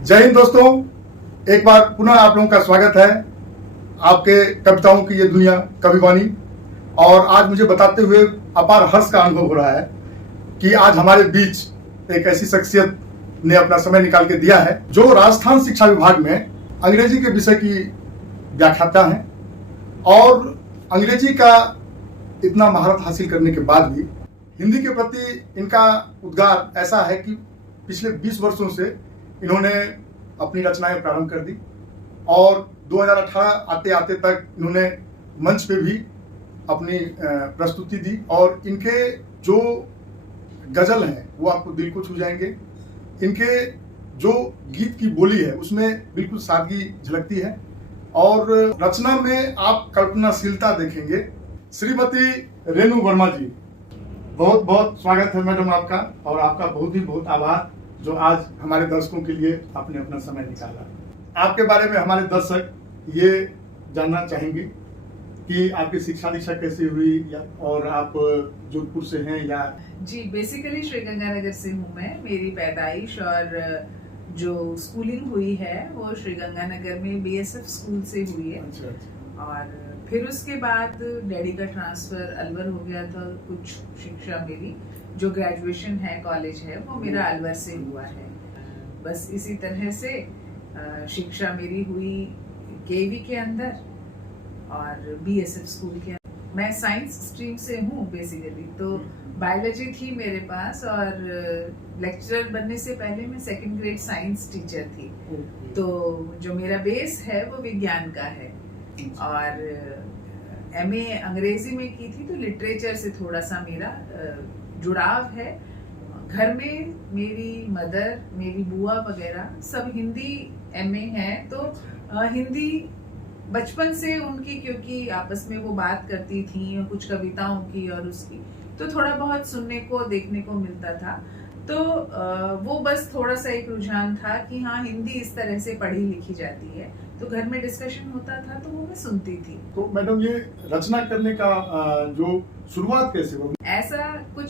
जय हिंद दोस्तों, एक बार पुनः आप लोगों का स्वागत है आपके कविताओं की ये दुनिया कविवाणी। और आज मुझे बताते हुए अपार हर्ष का अनुभव हो रहा है कि आज हमारे बीच एक ऐसी शख्सियत ने अपना समय निकाल के दिया है जो राजस्थान शिक्षा विभाग में अंग्रेजी के विषय की व्याख्याता हैं और अंग्रेजी का इतना महारत हासिल करने के बाद भी हिंदी के प्रति इनका उद्गार ऐसा है कि पिछले 20 वर्षों से इन्होंने अपनी रचनाएं प्रारंभ कर दी और 2018 आते आते तक इन्होंने मंच पे भी अपनी प्रस्तुति दी और इनके जो गजल हैं वो आपको दिल को छू जाएंगे। इनके जो गीत की बोली है उसमें बिल्कुल सादगी झलकती है और रचना में आप कल्पनाशीलता देखेंगे। श्रीमती रेणु वर्मा जी, बहुत बहुत स्वागत है मैडम आपका, और आपका बहुत ही बहुत आभार जो आज हमारे दर्शकों के लिए आपने अपना समय निकाला। आपके बारे में हमारे दर्शक ये जानना चाहेंगे कि आपकी शिक्षा दीक्षा कैसे हुई और आप जोधपुर से हैं या? जी, बेसिकली श्रीगंगानगर से हूँ मैं। मेरी पैदाइश और जो स्कूलिंग हुई है वो श्रीगंगानगर में बीएसएफ स्कूल से हुई है। अच्छा। और फिर उसके बाद डैडी का ट्रांसफर अलवर हो गया था। कुछ शिक्षा मेरी जो ग्रेजुएशन है, कॉलेज है, वो मेरा अलवर से हुआ है। बस इसी तरह से शिक्षा मेरी हुई केवी के अंदर और बीएसएफ स्कूल के अंदर। मैं साइंस स्ट्रीम से हूँ बेसिकली, तो बायोलॉजी थी मेरे पास और लेक्चरर बनने से पहले मैं सेकंड ग्रेड साइंस टीचर थी। तो जो मेरा बेस है वो विज्ञान का है और एमए अंग्रेजी में की थी, तो लिटरेचर से थोड़ा सा मेरा जुड़ाव है। घर में मेरी मदर, मेरी बुआ वगैरह सब हिंदी एमए हैं, तो हिंदी बचपन से उनकी, क्योंकि आपस में वो बात करती थी कुछ कविताओं की और उसकी, तो थोड़ा बहुत सुनने को देखने को मिलता था। तो वो बस थोड़ा सा एक रुझान था कि हाँ, हिंदी इस तरह से पढ़ी लिखी जाती है, तो घर में डिस्कशन होता था तो वो मैं सुनती थी। तो मैडम ये रचना करने का जो शुरुआत कैसे हुई? ऐसा कुछ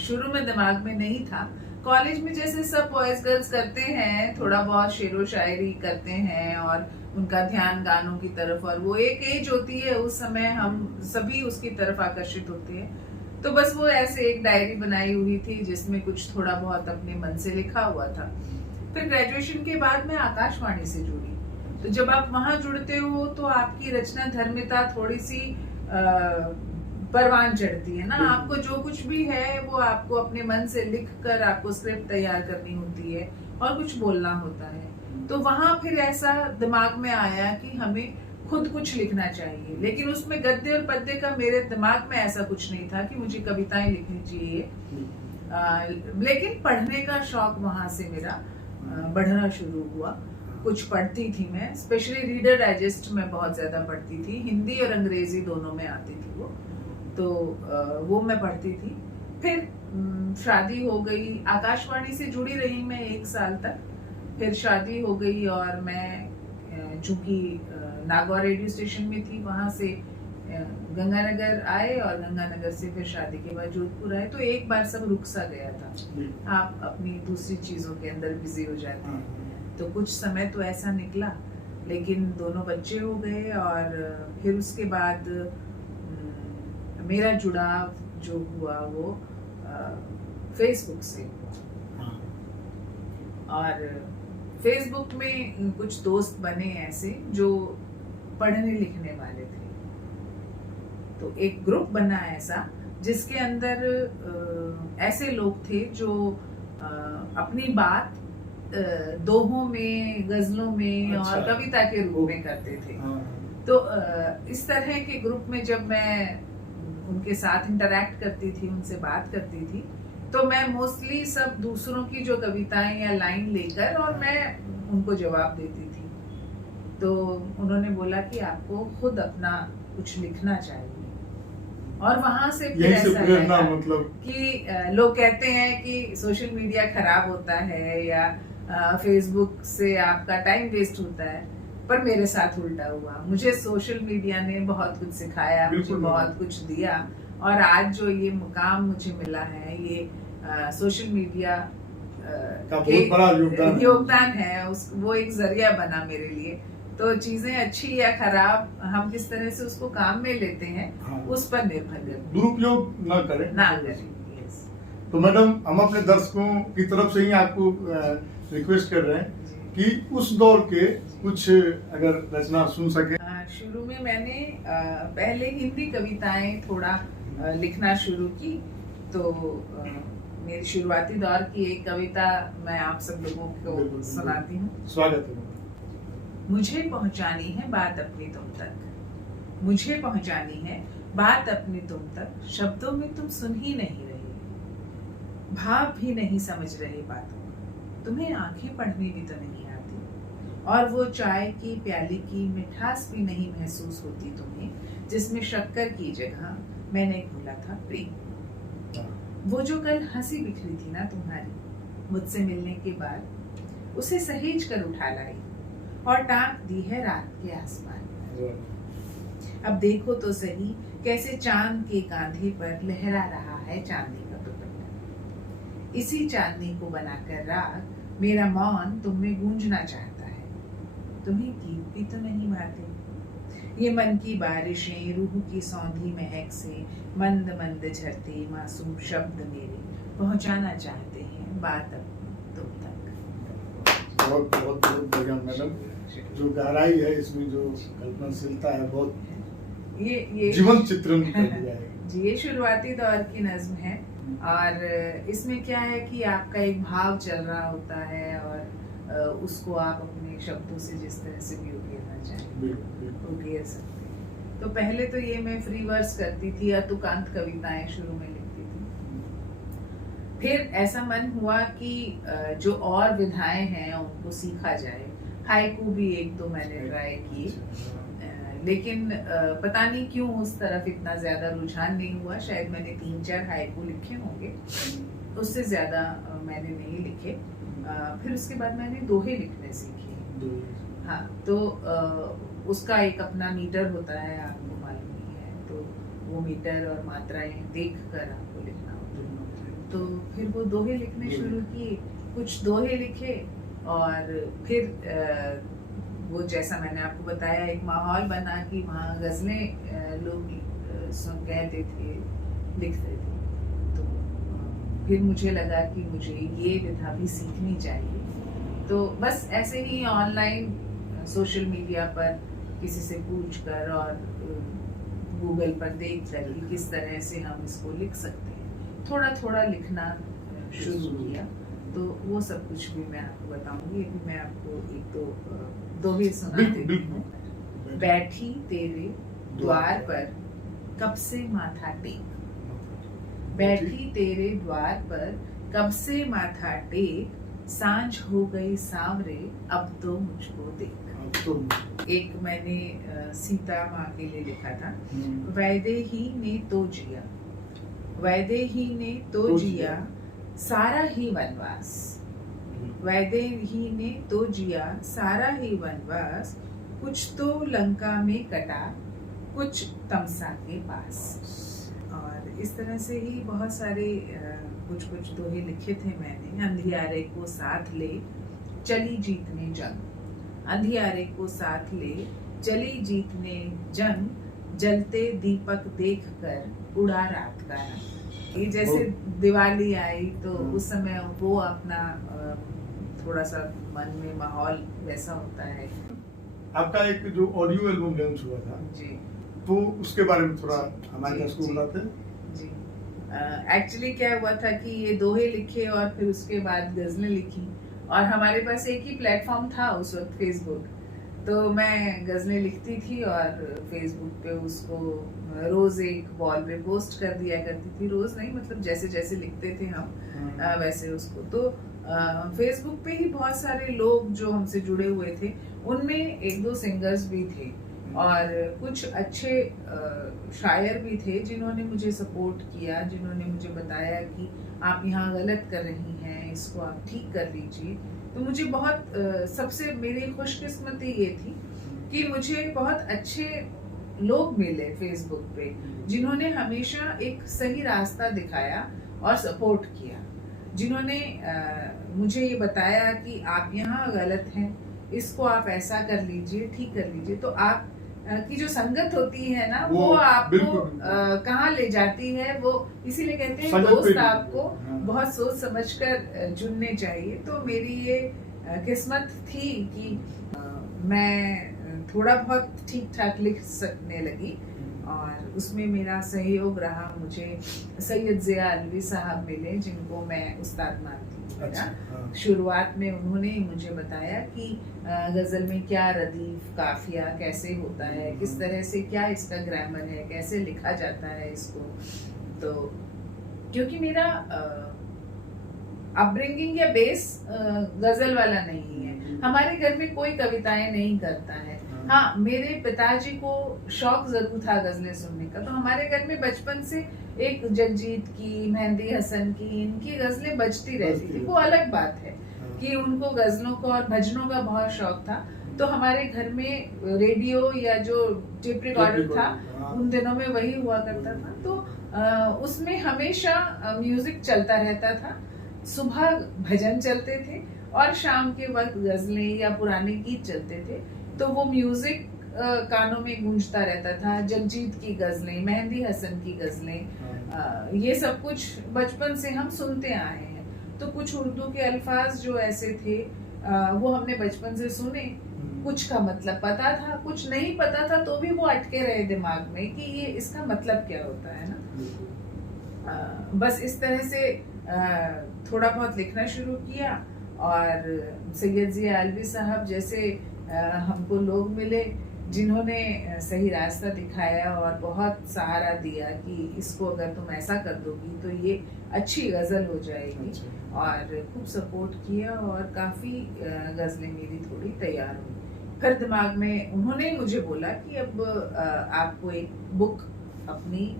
शुरू में दिमाग में नहीं था। कॉलेज में जैसे सब बॉयज गर्ल्स करते हैं, थोड़ा बहुत शेरो शायरी करते हैं और उनका ध्यान गानों की तरफ, और वो एक एज होती है उस समय हम सभी उसकी तरफ आकर्षित होते हैं। तो बस वो ऐसे एक डायरी बनाई हुई थी जिसमें कुछ थोड़ा बहुत अपने मन से लिखा हुआ था। फिर ग्रेजुएशन के बाद मैं आकाशवाणी से जुड़ी, तो जब आप वहां जुड़ते हो तो आपकी रचना धर्मिता थोड़ी सी परवान चढ़ती है ना। आपको जो कुछ भी है वो आपको अपने मन से लिख कर आपको स्क्रिप्ट तैयार करनी होती है और कुछ बोलना होता है। तो वहां फिर ऐसा दिमाग में आया कि हमें खुद कुछ लिखना चाहिए, लेकिन उसमें गद्य और पद्य का मेरे दिमाग में ऐसा कुछ नहीं था कि मुझे कविताएं लिखनी चाहिए। लेकिन पढ़ने का शौक वहां से मेरा बढ़ना शुरू हुआ। कुछ पढ़ती थी मैं, स्पेशली रीडर डाइजेस्ट में बहुत ज्यादा पढ़ती थी। हिंदी और अंग्रेजी दोनों में आती थी वो, तो वो मैं पढ़ती थी। फिर शादी हो गई, आकाशवाणी से जुड़ी रही मैं 1 साल तक। फिर शादी हो गई और मैं चूंकि नागौर रेडियो स्टेशन में थी, वहां से गंगानगर आए और गंगानगर से फिर शादी के बाद जोधपुर आए। तो एक बार सब रुक सा गया था, आप अपनी दूसरी चीजों के अंदर बिजी हो जाते हैं। तो कुछ समय तो ऐसा निकला, लेकिन दोनों बच्चे हो गए और फिर उसके बाद मेरा जुड़ाव जो हुआ वो फेसबुक से हुआ। और फेसबुक में कुछ दोस्त बने ऐसे जो पढ़ने लिखने वाले थे, तो एक ग्रुप बना ऐसा जिसके अंदर ऐसे लोग थे जो अपनी बात दोहों में, गजलों में और कविता के रूप में करते थे। तो इस तरह के ग्रुप में जब मैं उनके साथ इंटरैक्ट करती थी, उनसे बात करती थी, तो मैं मोस्टली सब दूसरों की जो कविताएं या लाइन लेकर और मैं उनको जवाब देती थी। तो उन्होंने बोला कि आपको खुद अपना कुछ लिखना चाहिए। और वहां से फिर ऐसा मतलब कि लोग कहते हैं कि सोशल मीडिया खराब होता है या फेसबुक से आपका टाइम वेस्ट होता है, पर मेरे साथ उल्टा हुआ। मुझे सोशल मीडिया ने बहुत कुछ सिखाया, मुझे बहुत कुछ दिया, और आज जो ये मुकाम मुझे मिला है, ये सोशल मीडिया का बहुत बड़ा योगदान है वो एक जरिया बना मेरे लिए। तो चीजें अच्छी या खराब हम किस तरह से उसको काम में लेते हैं, हाँ, उस पर निर्भर करते हैं। दुरुपयोग ना करें। यस। तो मैडम, हम अपने दर्शकों की तरफ से ही आपको रिक्वेस्ट कर रहे हैं कि उस दौर के कुछ अगर रचना सुन सके। शुरू में मैंने पहले हिंदी कविताएं थोड़ा लिखना शुरू की। तो मेरी शुरुआती दौर की एक कविता मैं आप सब लोगों को सुनाती हूँ। स्वागत है। मुझे पहुंचानी है बात अपनी तुम तक, मुझे पहुंचानी है बात अपनी तुम तक, शब्दों में तुम सुन ही नहीं रहे, भाव भी नहीं समझ रहे बातों का, तुम्हें आंखें पढ़नी भी तो नहीं आती, और वो चाय की प्याली की मिठास भी नहीं महसूस होती तुम्हें, जिसमें शक्कर की जगह मैंने घोला था प्रेम। वो जो कल हंसी बिखरी थी ना तुम्हारी मुझसे मिलने के बाद, उसे सहेज कर उठा लाई और टांग दी है रात के आसमान। अब देखो तो सही कैसे चांद के कांधे पर लहरा रहा है चांदी का दुपट्टा। इसी चांदनी को बनाकर राग मेरा मौन तुम में गूंजना चाहता है, तुम्हें गीत भी तो नहीं भाते। ये मन की बारिशें रूह की सौंधी महक से मंद मंद झरते मासूम शब्द मेरे पहुंचाना चाहते हैं बात अपनी तुम तक। बहुत बहुत बहुत बढ़िया मैडम, जो गहराई है इसमें, जो कल्पनाशीलता है, बहुत ये जीवंत चित्रण कर दिया है जी। ये शुरुआती दौर की नज्म है और इसमें क्या है कि आपका एक भाव चल रहा होता है और उसको आप अपने शब्दों से जिस तरह से भी उकेरना चाहें उकेर सकते हैं। तो पहले तो ये मैं फ्री वर्स करती थी, अतुकांत कविताएं शुरू में लिखती थी। फिर ऐसा मन हुआ कि जो और विधाएं हैं उनको सीखा जाए। हाइकू भी एक दो मैंने ट्राई की, लेकिन पता नहीं क्यों उस तरफ इतना ज्यादा रुझान नहीं हुआ। शायद मैंने 3-4 हाइकू लिखे होंगे, उससे ज्यादा मैंने नहीं लिखे। फिर उसके बाद मैंने दोहे लिखने सीखे। हाँ, तो उसका एक अपना मीटर होता है, आपको मालूम ही है। तो वो मीटर और मात्राएं देख कर आपको लिखना होता है। तो फिर वो दोहे लिखने शुरू किए, कुछ दोहे लिखे और फिर वो जैसा मैंने आपको बताया एक माहौल बना कि वहाँ गजलें लोग कहते थे, लिखते थे। तो फिर मुझे लगा कि मुझे ये विधा भी सीखनी चाहिए। तो बस ऐसे ही ऑनलाइन सोशल मीडिया पर किसी से पूछ कर और गूगल पर देख कर कि किस तरह से हम इसको लिख सकते हैं, थोड़ा थोड़ा लिखना शुरू किया। तो वो सब कुछ भी मैं आपको बताऊंगी। अभी मैं आपको एक दो दोहे सुना देती हूँ। बैठी तेरे द्वार पर कब से माथा टेक, बैठी तेरे द्वार पर कब से माथा टेक, सांझ हो गई सांवरे अब तो मुझको देख। एक मैंने सीता माँ के लिए लिखा था। वैदेही ने तो जिया, वैदेही ने तो जिया सारा ही वनवास, वैदेही ने तो जिया सारा ही वनवास, कुछ तो लंका में कटा कुछ तमसा के पास। और इस तरह से ही बहुत सारे कुछ कुछ दोहे लिखे थे मैंने। अंधियारे को साथ ले चली जीतने जंग, अंधियारे को साथ ले चली जीतने जंग, जलते दीपक देख कर उड़ा रात का रंग। ये जैसे दिवाली आई तो उस समय वो अपना थोड़ा सा मन में माहौल वैसा होता है। आपका एक जो ऑडियो एल्बम लॉन्च हुआ था जी, तो उसके बारे में थोड़ा हमारे दर्शकों को बताते हैं। जी, एक्चुअली क्या हुआ था कि ये दोहे लिखे और फिर उसके बाद गजलें लिखी, और हमारे पास एक ही प्लेटफॉर्म था उस वक्त, फेसबुक। तो मैं गजलें लिखती थी और फेसबुक पे उसको रोज एक वॉल पे पोस्ट कर दिया करती थी। रोज नहीं, मतलब जैसे जैसे लिखते थे हम वैसे उसको। तो फेसबुक पे ही बहुत सारे लोग जो हमसे जुड़े हुए थे, उनमें 1-2 सिंगर्स भी थे और कुछ अच्छे शायर भी थे जिन्होंने मुझे सपोर्ट किया, जिन्होंने मुझे बताया कि आप यहाँ गलत कर रही हैं, इसको आप ठीक कर लीजिए। तो मुझे बहुत सबसे मेरी खुशकिस्मती ये थी कि मुझे बहुत अच्छे लोग मिले फेसबुक पे जिन्होंने हमेशा एक सही रास्ता दिखाया और सपोर्ट किया। जिन्होंने मुझे ये बताया कि आप यहाँ गलत हैं, इसको आप ऐसा कर लीजिए, ठीक कर लीजिए। तो आप की जो संगत होती है ना, वो आपको कहाँ ले जाती है, वो इसीलिए कहते हैं दोस्त आपको बहुत सोच समझकर चुनने चाहिए। तो मेरी ये किस्मत थी कि मैं थोड़ा बहुत ठीक ठाक लिख सकने लगी, और उसमें मेरा सहयोग रहा। मुझे सैयद ज़िया अलवी साहब मिले, जिनको मैं उस्ताद मानती हूँ। अच्छा, शुरुआत में उन्होंने मुझे बताया कि गज़ल में क्या रदीफ काफिया कैसे होता है, किस तरह से क्या इसका ग्रामर है, कैसे लिखा जाता है इसको। तो क्योंकि मेरा अपब्रिंगिंग या बेस गज़ल वाला नहीं है, हमारे घर में कोई कविताएं नहीं करता है। हाँ, मेरे पिताजी को शौक जरूर था गजलें सुनने का, तो हमारे घर में बचपन से एक जगजीत की, मेहंदी हसन की, इनकी गजलें बजती रहती थी। वो अलग बात है कि उनको गजलों को और भजनों का बहुत शौक था। तो हमारे घर में रेडियो या जो टेप रिकॉर्डर था, उन दिनों में वही हुआ करता था। तो उसमें हमेशा म्यूजिक चलता रहता था। सुबह भजन चलते थे और शाम के वक्त गजलें या पुराने गीत चलते थे। तो वो म्यूजिक कानों में गूंजता रहता था। जगजीत की गजलें, मेहंदी हसन की गजलें, ये सब कुछ बचपन से हम सुनते आए हैं। तो कुछ उर्दू के अल्फाज जो ऐसे थे, वो हमने बचपन से सुने। कुछ का मतलब पता था, कुछ नहीं पता था, तो भी वो अटके रहे दिमाग में कि ये इसका मतलब क्या होता है ना। बस इस तरह से थोड़ा बहुत लिखना शुरू किया। और सैयद ज़िया अलवी साहब जैसे हमको लोग मिले, जिन्होंने सही रास्ता दिखाया और बहुत सहारा दिया कि इसको अगर तुम ऐसा कर दोगी तो ये अच्छी गज़ल हो जाएगी। और खूब सपोर्ट किया और काफ़ी गज़लें मेरी थोड़ी तैयार हुई। फिर दिमाग में उन्होंने मुझे बोला कि अब आपको एक बुक अपनी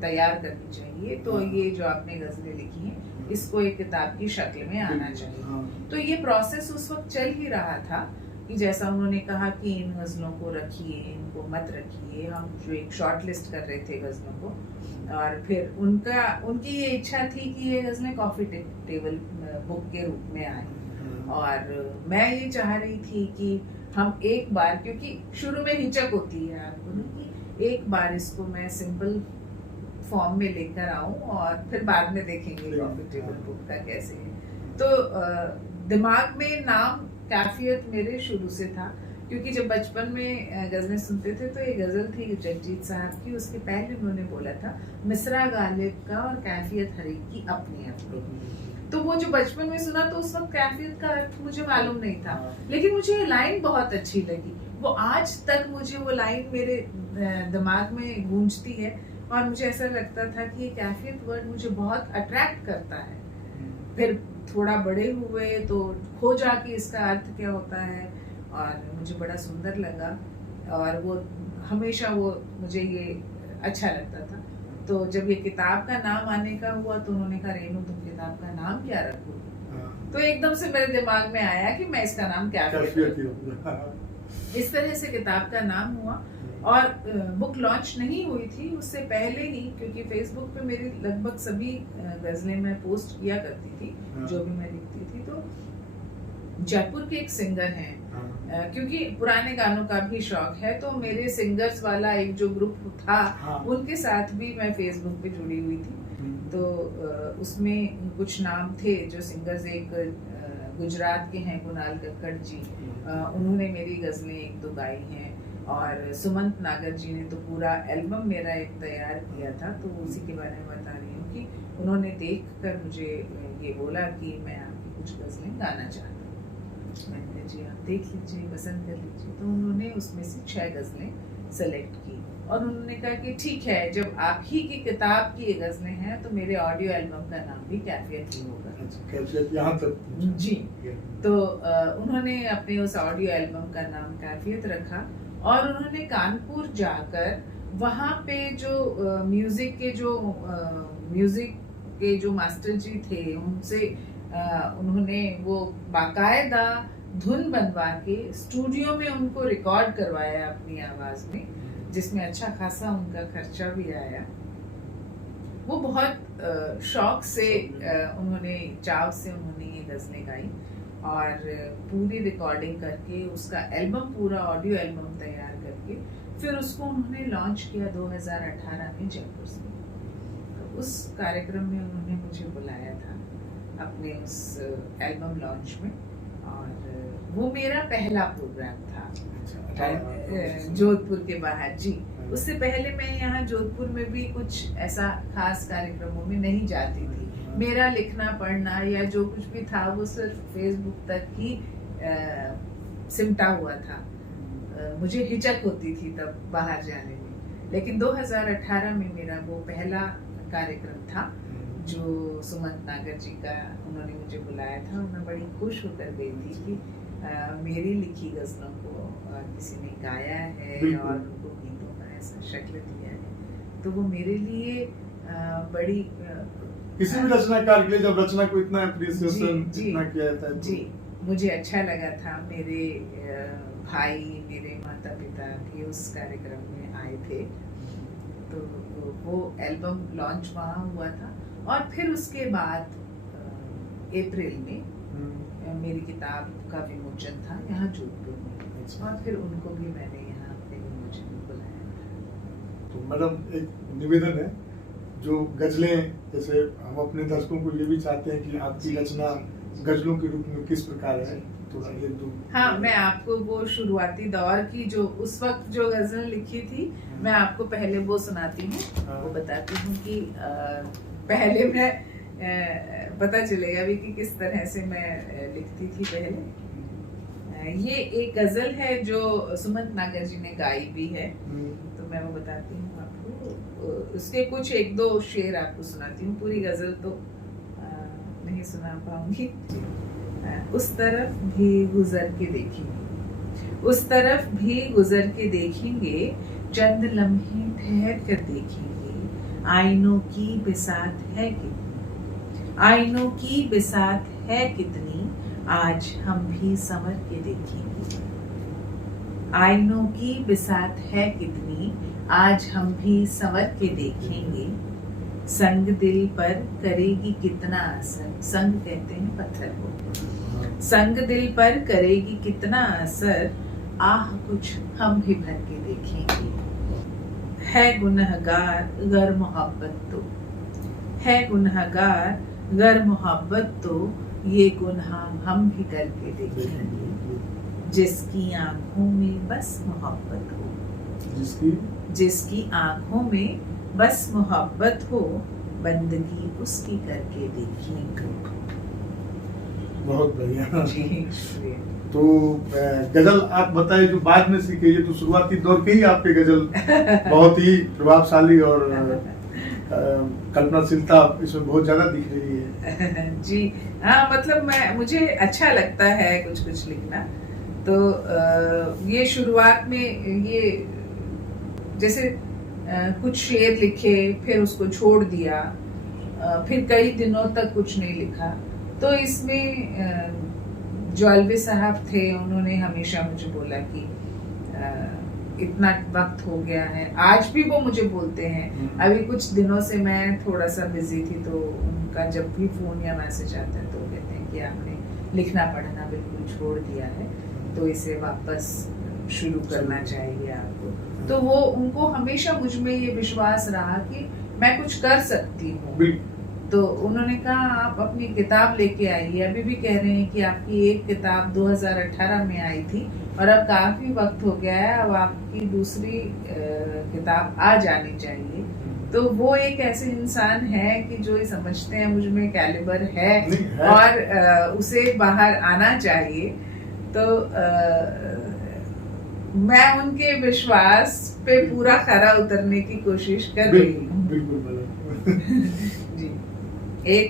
तैयार करनी चाहिए। तो ये जो आपने गज़लें लिखी हैं, इसको एक किताब की शक्ल में आना चाहिए। तो ये प्रोसेस उस वक्त चल ही रहा था कि जैसा उन्होंने कहा कि इन गज़लों को रखिए, इनको मत रखिए। हम जो एक शॉर्ट लिस्ट कर रहे थे गज़लों को, और फिर उनकी ये इच्छा थी कि ये गज़लें कॉफ़ी टेबल बुक के रूप में आए। और मैं ये चाह रही थी कि हम एक बार, क्योंकि शुरू में हिचक होती है आपको ना, कि एक बार इसको मैं सिंपल फॉर्म में लेकर आऊं और फिर बाद में देखेंगे कॉफ़ी टेबल बुक का कैसे है। तो दिमाग में नाम कैफियत मेरे शुरू से था, क्योंकि जब बचपन में गज़लें सुनते थे तो ये गज़ल थी जगजीत साहब की। उसके पहले उन्होंने बोला था मिसरा गालिब का और कैफियत हरीक की अपनी अपनी। तो वो जो बचपन में सुना, तो उस वक्त कैफियत का अर्थ मुझे मालूम नहीं था, लेकिन मुझे ये लाइन बहुत अच्छी लगी। वो आज तक मुझे वो लाइन मेरे दिमाग में गूंजती है, और मुझे ऐसा लगता था कि ये कैफियत वर्ड मुझे बहुत अट्रैक्ट करता है। फिर थोड़ा बड़े हुए तो खोजा कि इसका अर्थ क्या होता है, और मुझे बड़ा सुंदर लगा। और वो हमेशा वो मुझे ये अच्छा लगता था। तो जब ये किताब का नाम आने का हुआ, तो उन्होंने कहा रेनू तुम किताब का नाम क्या रखोगी? तो एकदम से मेरे दिमाग में आया कि मैं इसका नाम कैफियत। इस तरह से किताब का नाम हुआ। और बुक लॉन्च नहीं हुई थी, उससे पहले ही, क्योंकि फेसबुक पे मेरी लगभग सभी गज़लें मैं पोस्ट किया करती थी, जो भी मैं लिखती थी। तो जयपुर के एक सिंगर हैं, क्योंकि पुराने गानों का भी शौक है, तो मेरे सिंगर्स वाला एक जो ग्रुप था, उनके साथ भी मैं फेसबुक पे जुड़ी हुई थी। तो उसमें कुछ नाम थे जो सिंगर्स, एक गुजरात के हैं कुणाल कक्कड़ जी, उन्होंने मेरी गज़लें एक दो गाई हैं। और सुमंत नागर जी ने तो पूरा एल्बम मेरा एक तैयार किया था। तो उसी के बारे में बता रही हूँ कि उन्होंने देखकर मुझे ये बोला कि मैं आपकी कुछ गज़लें गाना चाहता हूँ। मैंने कहा जी आप देख लीजिए, पसंद कर लीजिए। तो उन्होंने उसमें से 6 गज़लें सेलेक्ट की, और उन्होंने कहा कि ठीक है, जब आप ही की किताब की ये गज़लें हैं तो मेरे ऑडियो एल्बम का नाम भी कैफियत ही होगा। कैफियत यहाँ तक जी। तो उन्होंने अपने उस ऑडियो एल्बम का नाम कैफियत रखा। और उन्होंने कानपुर जाकर वहाँ पे जो म्यूजिक के जो मास्टर जी थे, उनसे उन्होंने वो बाकायदा धुन बनवा के स्टूडियो में उनको रिकॉर्ड करवाया अपनी आवाज में, जिसमें अच्छा खासा उनका खर्चा भी आया। वो बहुत शौक से उन्होंने चाव से उन्होंने ये गज़लें गाई और पूरी रिकॉर्डिंग करके उसका एल्बम, पूरा ऑडियो एल्बम तैयार करके फिर उसको उन्होंने लॉन्च किया 2018 में जयपुर से। तो उस कार्यक्रम में उन्होंने मुझे बुलाया था अपने उस एल्बम लॉन्च में, और वो मेरा पहला प्रोग्राम था जोधपुर के बाहर। जी, उससे पहले मैं यहाँ जोधपुर में भी कुछ ऐसा खास कार्यक्रमों में नहीं जाती थी। मेरा लिखना पढ़ना या जो कुछ भी था वो सिर्फ फेसबुक तक ही सिमटा हुआ था। मुझे हिचक होती थी तब बाहर जाने में। लेकिन 2018 में मेरा वो पहला कार्यक्रम था जो सुमंत नागर जी का उन्होंने मुझे बुलाया था, और मैं बड़ी खुश होकर गई थी कि मेरी लिखी गज़लों को किसी ने गाया है और उनको गीतों का ऐसा शक्ल दिया है। तो वो मेरे लिए बड़ी किसी भी रचनाकार के लिए जब रचना को इतना अप्रिसिएशन इतना किया जाता है जी, मुझे अच्छा लगा था। मेरे भाई, मेरे माता पिता भी उस कार्यक्रम में आए थे। तो वो एल्बम लॉन्च वहाँ हुआ था, और फिर उसके बाद अप्रैल में मेरी किताब का विमोचन था यहाँ जोधपुर में, और फिर उनको भी मैंने यहाँ अपने विमोचन में बुलाया। तो मैडम, एक निवेदन है, जो गजलें, जैसे हम अपने दर्शकों को ये भी चाहते हैं कि आपकी रचना गजलों के रूप में किस प्रकार है, थोड़ा एक दो। हाँ, मैं आपको वो शुरुआती दौर की जो उस वक्त जो गजल लिखी थी, मैं आपको पहले वो सुनाती हूँ। वो बताती हूँ कि पहले मैं पता चलेगा भी कि किस तरह से मैं लिखती थी पहले। ये एक गजल है जो सुमंत नागर जी ने गाई भी है, तो मैं वो बताती हूँ आपको। उसके कुछ एक दो शेर आपको सुनाती हूँ, पूरी गजल तो नहीं सुना पाऊंगी। उस तरफ भी गुजर के देखेंगे, उस तरफ भी गुजर के देखेंगे, चंद लम्हे ठहर कर देखेंगे, आईनों की बिसात है कितनी, आईनों की बिसात है कितनी, आज हम भी संवर के देखेंगे, आईनों की बिसात है कितनी, आज हम भी संवर के देखेंगे, संग दिल पर करेगी कितना असर, संग कहते हैं पत्थर को, संग दिल पर करेगी कितना असर, आह कुछ हम भी भर के देखेंगे, है गुनहगार गर मोहब्बत तो, है गुनहगार गर मोहब्बत तो, ये गुनाह हम भी करके देखेंगे, जिसकी आंखों में बस मोहब्बत हो, जिसकी आंखों में बस मोहब्बत हो, बंदगी उसकी करके देखेंगे। बहुत बढ़िया। तो गजल आप बताइए जो बाद में सीखे, ये तो शुरुआती दौर के ही आपके गजल बहुत ही प्रभावशाली और कल्पनाशीलता इसमें बहुत ज्यादा दिख रही है। जी हाँ, मतलब मुझे अच्छा लगता है कुछ कुछ लिखना। तो ये शुरुआत में ये जैसे कुछ शेर लिखे, फिर उसको छोड़ दिया, फिर कई दिनों तक कुछ नहीं लिखा। तो इसमें जो अलवे साहब थे, उन्होंने हमेशा मुझे बोला कि इतना वक्त हो गया है। आज भी वो मुझे बोलते हैं, अभी कुछ दिनों से मैं थोड़ा सा बिजी थी, तो उनका जब भी फोन या मैसेज आता है तो कहते हैं कि आपने लिखना पढ़ना बिल्कुल छोड़ दिया है, तो इसे वापस शुरू करना चाहिए आपको। तो वो उनको हमेशा मुझ में ये विश्वास रहा कि मैं कुछ कर सकती हूँ। तो उन्होंने कहा आप अपनी किताब लेके आइए। अभी भी कह रहे हैं कि आपकी एक किताब 2018 में आई थी और अब काफी वक्त हो गया है, अब आपकी दूसरी किताब आ जानी चाहिए। तो वो एक ऐसे इंसान है कि जो ये समझते हैं मुझ में कैलिबर है और उसे बाहर आना चाहिए। तो मैं उनके विश्वास पे पूरा खरा उतरने की कोशिश कर रही हूँ। बिल्कुल जी, एक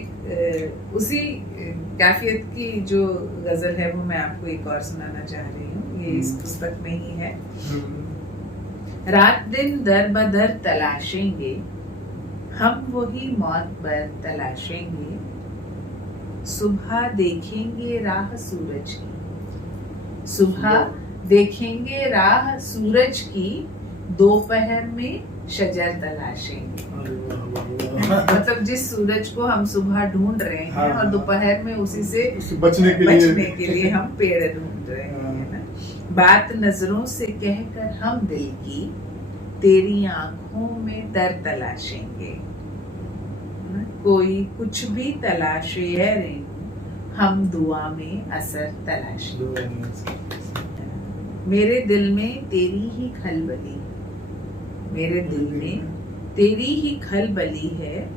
उसी कैफियत की जो गजल है वो मैं आपको एक और सुनाना चाह रही हूँ। ये इस पुस्तक में ही है। रात दिन दर बदर तलाशेंगे, हम वही मौत पर तलाशेंगे, सुबह देखेंगे राह सूरज की, सुबह देखेंगे राह सूरज की, दोपहर में शजर तलाशेंगे। मतलब जिस सूरज को हम सुबह ढूंढ रहे हैं हाँ, और दोपहर में उसी से उससे बचने के लिए हम पेड़ ढूंढ रहे हैं, है ना। बात नजरों से कहकर हम दिल की तेरी आंखों में दर तलाशेंगे, कोई कुछ भी तलाशे है रेनू, हम दुआ में असर तलाशेंगे। मेरे दिल में तेरी ही खलबली, मेरे दिल में तेरी ही खलबली है,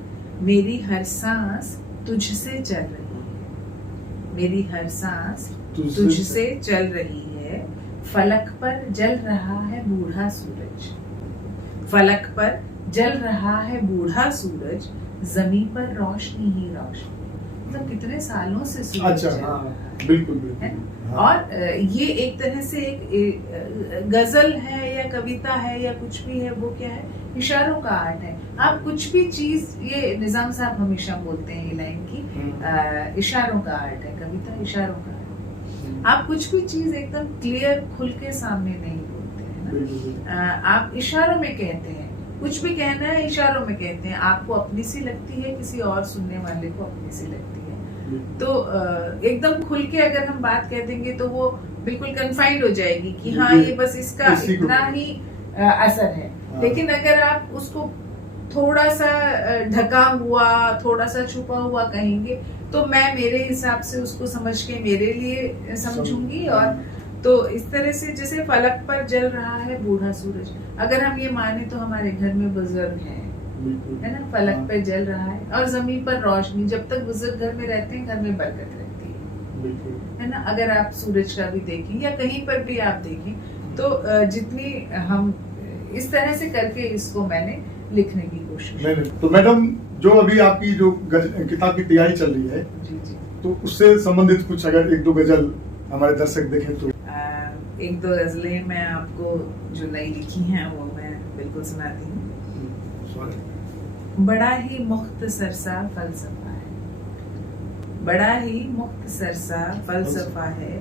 मेरी हर सांस तुझसे चल रही है, मेरी हर सांस तुझसे चल रही है। फलक पर जल रहा है बूढ़ा सूरज, फलक पर जल रहा है बूढ़ा सूरज, जमीन पर रोशनी ही रोशनी। मतलब कितने सालों से सूरज अच्छा, हाँ, बिल्कुल बिल्कुल, हाँ। और ये एक तरह से एक गजल है या कविता है या कुछ भी है, वो क्या है, इशारों का आर्ट है। आप कुछ भी चीज, ये निजाम साहब हमेशा बोलते हैं ये लाइन की, इशारों का आर्ट है कविता, इशारों का आर्ट। आप कुछ भी चीज एकदम क्लियर खुल के सामने नहीं बोलते हैं ना, आप इशारों में कहते हैं, कुछ भी कहना है इशारों में कहते हैं। आपको अपनी सी लगती है, किसी और सुनने वाले को अपनी सी लगती है, तो एकदम खुल के अगर हम बात कह देंगे तो वो बिल्कुल कन्फाइंड हो जाएगी कि हाँ ये बस इसका इतना ही असर है। लेकिन अगर आप उसको थोड़ा सा ढका हुआ, थोड़ा सा छुपा हुआ कहेंगे, तो मैं मेरे हिसाब से उसको समझ के मेरे लिए समझूंगी। और तो इस तरह से जैसे फलक पर जल रहा है बूढ़ा सूरज, अगर हम ये माने तो हमारे घर में बुजुर्ग हैं, है ना, फलक पे जल रहा है और जमीन पर रोशनी। जब तक बुजुर्ग घर में रहते हैं, घर में बरकत रहती है ना। अगर आप सूरज का भी देखें या कहीं पर भी आप देखें, तो जितनी हम इस तरह से करके इसको मैंने लिखने की कोशिश की। तो मैडम, जो अभी आपकी जो किताब की तैयारी चल रही है, जी जी, तो उससे संबंधित कुछ अगर एक दो गजल हमारे दर्शक देखें तो। एक दो गजलें मैं आपको जो नई लिखी हैं वो मैं बिल्कुल सुनाती हूँ। बड़ा ही मुख्तसर सा फलसफा है, बड़ा ही मुख्तसर सा फलसफा है,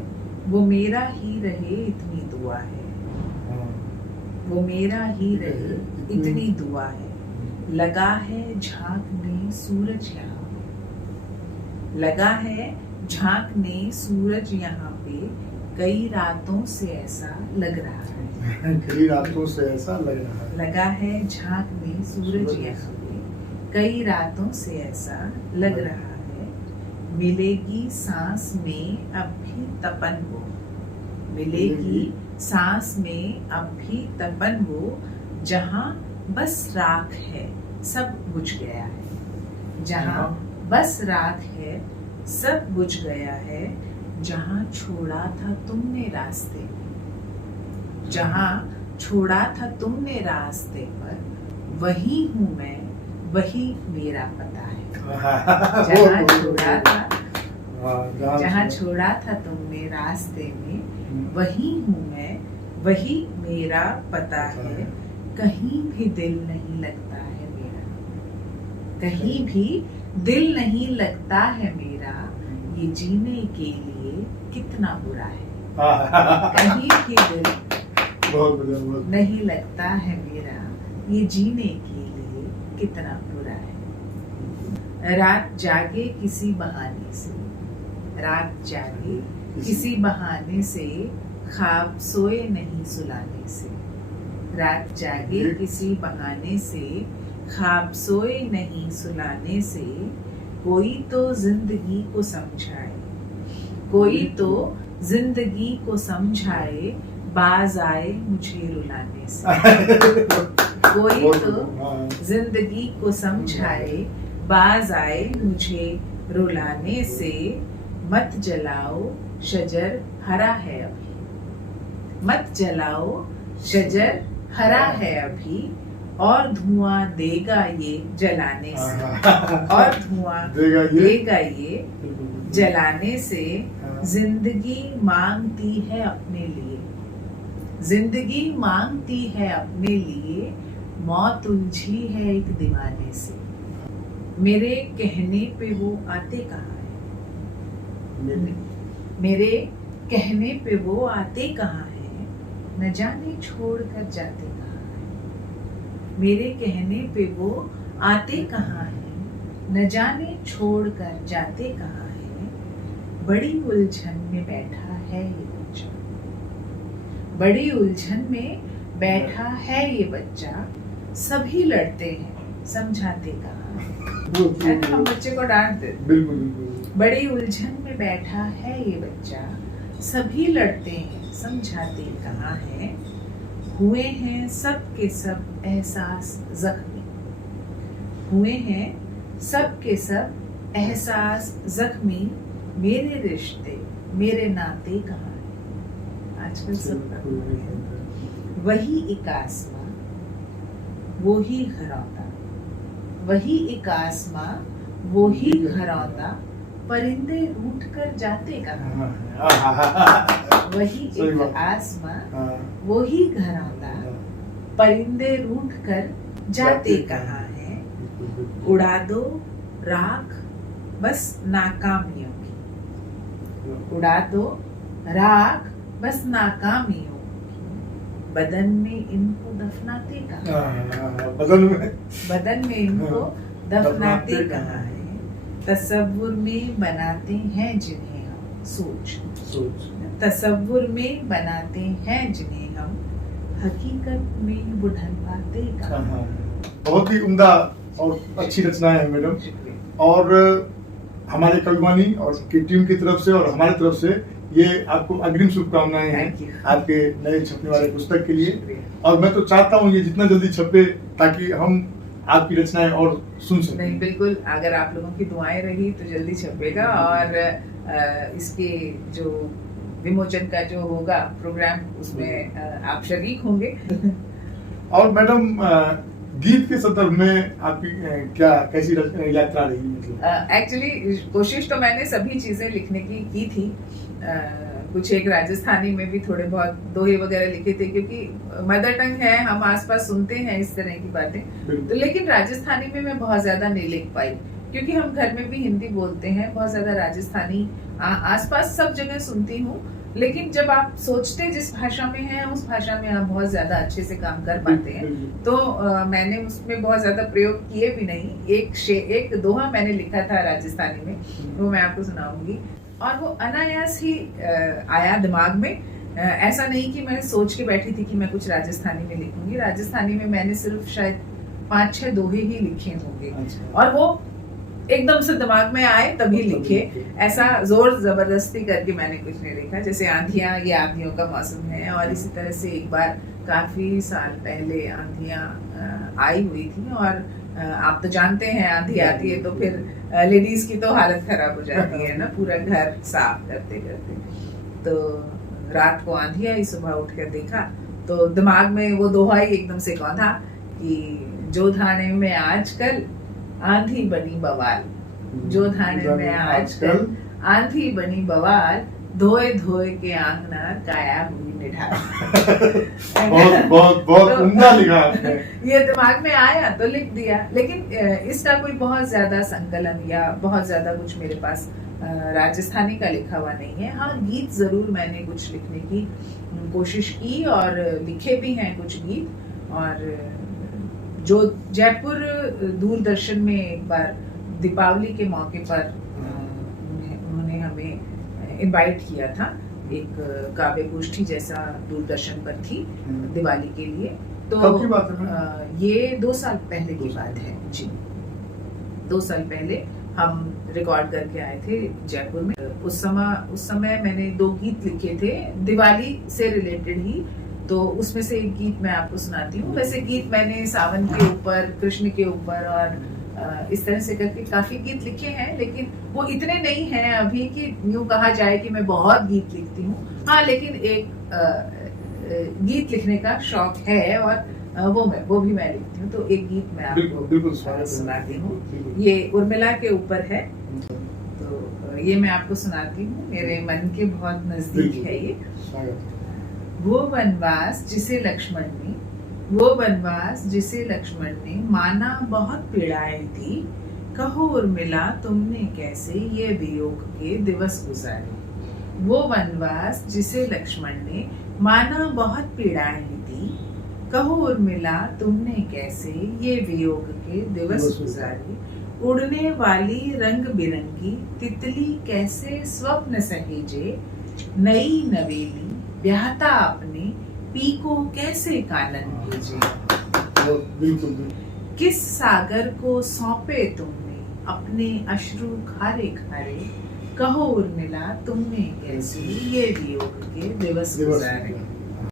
वो मेरा ही रहे इतनी दुआ है, वो मेरा ही रहे इतनी दुआ है। लगा है झांकने सूरज यहाँ पे, लगा है झांकने सूरज यहाँ पे, कई रातों से ऐसा लग रहा है, कई रातों से ऐसा लग रहा है। लगा है झांकने सूरज यहाँ पे, कई रातों से ऐसा लग रहा है। मिलेगी सांस में अब भी तपन वो, मिलेगी सांस में अब भी तपन वो, जहाँ बस राख है सब बुझ गया है, जहाँ बस राख है सब बुझ गया है। जहाँ छोड़ा था तुमने रास्ते, जहाँ छोड़ा था तुमने रास्ते पर, वही हूँ मैं, वही मेरा पता है। जहाँ छोड़ा था तुमने रास्ते में, वही हूँ मैं, वही मेरा पता है। कहीं भी दिल नहीं लगता है मेरा, कहीं भी दिल नहीं लगता है मेरा, ये जीने के लिए कितना बुरा है। कहीं भी दिल नहीं लगता है मेरा, ये जीने के लिए कितना बुरा है। रात जागे किसी बहाने से, रात जागे किसी बहाने से, ख्वाब सोए नहीं सुलाने से, रात जागे किसी बहाने से, ख्वाब सोए नहीं सुलाने से। कोई तो जिंदगी को समझाए, कोई तो जिंदगी को समझाए, बाज आए मुझे रुलाने से। कोई तो जिंदगी को समझाए, बाज आए मुझे रुलाने से। मत जलाओ शजर हरा है अभी, मत जलाओ शजर हरा है अभी, और धुआं देगा ये जलाने से, और धुआं देगा ये जलाने से। जिंदगी मांगती है अपने लिए, जिंदगी मांगती है अपने लिए, मौत उलझी है एक दीवाने से। मेरे कहने पे वो आते कहाँ है, मेरे कहने पे वो आते कहाँ है, न जाने छोड़ कर जाते कहाँ है। मेरे कहने पे वो आते कहाँ है, न जाने छोड़ कर जाते कहाँ है, बड़ी उलझन में बैठा है ये बच्चा, बड़ी उलझन में बैठा है ये बच्चा, सभी लड़ते हैं समझाते कहाँ है। हम बच्चे को डांट देते। बिल्कुल बिल्कुल। बड़ी उलझन में बैठा है ये बच्चा, सभी लड़ते हैं समझाते कहाँ है, हुए हैं सब के सब एहसास जख्मी, हुए हैं सब के सब एहसास जख्मी, मेरे रिश्ते मेरे नाते कहाँ है। आजकल सब वही एक आसमां वो ही घरौंदा, वही एक आसमां वो ही घरौंदा, परिंदे रूठ कर जाते कहाँ, वही एक आसमां वो ही घरौंदा, परिंदे रूठ कर जाते कहाँ है, उड़ा दो राख बस नाकामियों की, उड़ा दो राख बस नाकामियों, बदन में इनको दफनाते कहाँ, बदन में इनको दफनाते कहाँ है, तसव्वुर में बनाते हैं जिन्हें हम सोच, तसव्वुर में बनाते हैं जिन्हें हम हकीकत में वो ढलवाते कहाँ। बहुत ही उम्दा और अच्छी रचना है मैडम, और हमारे कविवाणी और की टीम की तरफ से और हमारी तरफ से ये आपको अग्रिम शुभकामनाएं हैं आपके नए छपने वाले पुस्तक के लिए। और मैं तो चाहता हूँ ये जितना जल्दी छपे ताकि हम आपकी रचनाएं और सुन सकें। नहीं, बिल्कुल, अगर आप लोगों की दुआएं रही तो जल्दी छपेगा, और इसके जो विमोचन का जो होगा प्रोग्राम उसमें आप शरीक होंगे। और मैडम गीत के संदर्भ में आपकी क्या कैसी यात्रा रही? मतलब एक्चुअली कोशिश तो मैंने सभी चीजें लिखने की थी, कुछ एक राजस्थानी में भी थोड़े बहुत दोहे वगैरह लिखे थे, क्योंकि मदर टंग है, हम आसपास सुनते हैं इस तरह की बातें, तो लेकिन राजस्थानी में मैं बहुत ज्यादा नहीं लिख पाई, क्योंकि हम घर में भी हिंदी बोलते हैं, बहुत ज्यादा राजस्थानी आसपास सब जगह सुनती हूँ, लेकिन जब आप सोचते जिस भाषा में हैं उस भाषा में आप बहुत ज्यादा अच्छे से काम कर पाते हैं, तो मैंने उसमें बहुत ज्यादा प्रयोग किए भी नहीं। एक दोहा मैंने लिखा था राजस्थानी में, वो मैं आपको सुनाऊंगी, और वो अनायास ही आया दिमाग में। ऐसा नहीं कि मैं सोच के बैठी थी कि मैं कुछ राजस्थानी में लिखूंगी। राजस्थानी में मैंने सिर्फ शायद 5-6 दोहे ही लिखे होंगे, और वो एकदम से दिमाग में आए तभी लिखे, ऐसा जोर जबरदस्ती करके मैंने कुछ नहीं लिखा। जैसे आंधियां, ये आंधियों का मौसम है, और इसी तरह से एक बार काफी साल पहले आंधियां आई हुई थी, और आप तो जानते हैं आंधी आती है तो फिर लेडीज की तो हालत खराब हो जाती है ना, पूरा घर साफ करते करते। तो रात को आंधी आई, सुबह उठकर देखा तो दिमाग में वो दोहा ही एकदम से कौंधा कि जो थाने में आजकल आंधी बनी बवाल, जो थाने में आजकल आंधी बनी बवाल, धोए धोए के आंगना काया हुई निढाल। बहुत उम्दा लिखा आपने। ये दिमाग में आया तो लिख दिया, लेकिन इसका कोई बहुत ज्यादा संकलन या बहुत ज्यादा कुछ मेरे पास राजस्थानी का लिखा हुआ नहीं है। हाँ, गीत जरूर मैंने कुछ लिखने की कोशिश की और लिखे भी हैं कुछ गीत। और जो जयपुर दूरदर्शन में एक बार दीपावली के मौके पर उन्होंने हमें इनवाइट किया था, एक काव्य गोष्ठी जैसा दूरदर्शन पर थी दिवाली के लिए। तो कब की बात है? ये 2 साल पहले की बात है जी। 2 साल पहले हम रिकॉर्ड करके आए थे जयपुर में। उस समय मैंने 2 गीत लिखे थे दिवाली से रिलेटेड ही, तो उसमें से एक गीत मैं आपको सुनाती हूँ। वैसे गीत मैंने सावन के ऊपर, कृष्ण के ऊपर और इस तरह से करके काफी गीत लिखे हैं, लेकिन वो इतने नहीं हैं अभी कि यूं कहा जाए कि मैं बहुत गीत लिखती हूँ। हाँ, लेकिन एक गीत लिखने का शौक है और वो भी मैं लिखती हूँ। तो एक गीत मैं आपको सुनाती हूँ, ये उर्मिला के ऊपर है, तो ये मैं आपको सुनाती हूँ। मेरे मन के बहुत नजदीक है ये। वो वनवास जिसे लक्ष्मण ने माना बहुत पीड़ाएं थी, कहो उर्मिला तुमने कैसे ये वियोग के दिवस गुजारे। वो वनवास जिसे लक्ष्मण ने माना बहुत पीड़ाएं थी, कहो उर्मिला तुमने कैसे ये वियोग के दिवस गुजारे। उड़ने वाली रंग बिरंगी तितली कैसे स्वप्न सहेजे, नई नवेली ब्याहता अपने पी को कैसे कानन भेजे। बिल्कुल। किस सागर को सौंपे तुमने अपने अश्रु खारे खारे, कहो उर्मिला तुमने कैसे ये वियोग के दिवस गुजारे।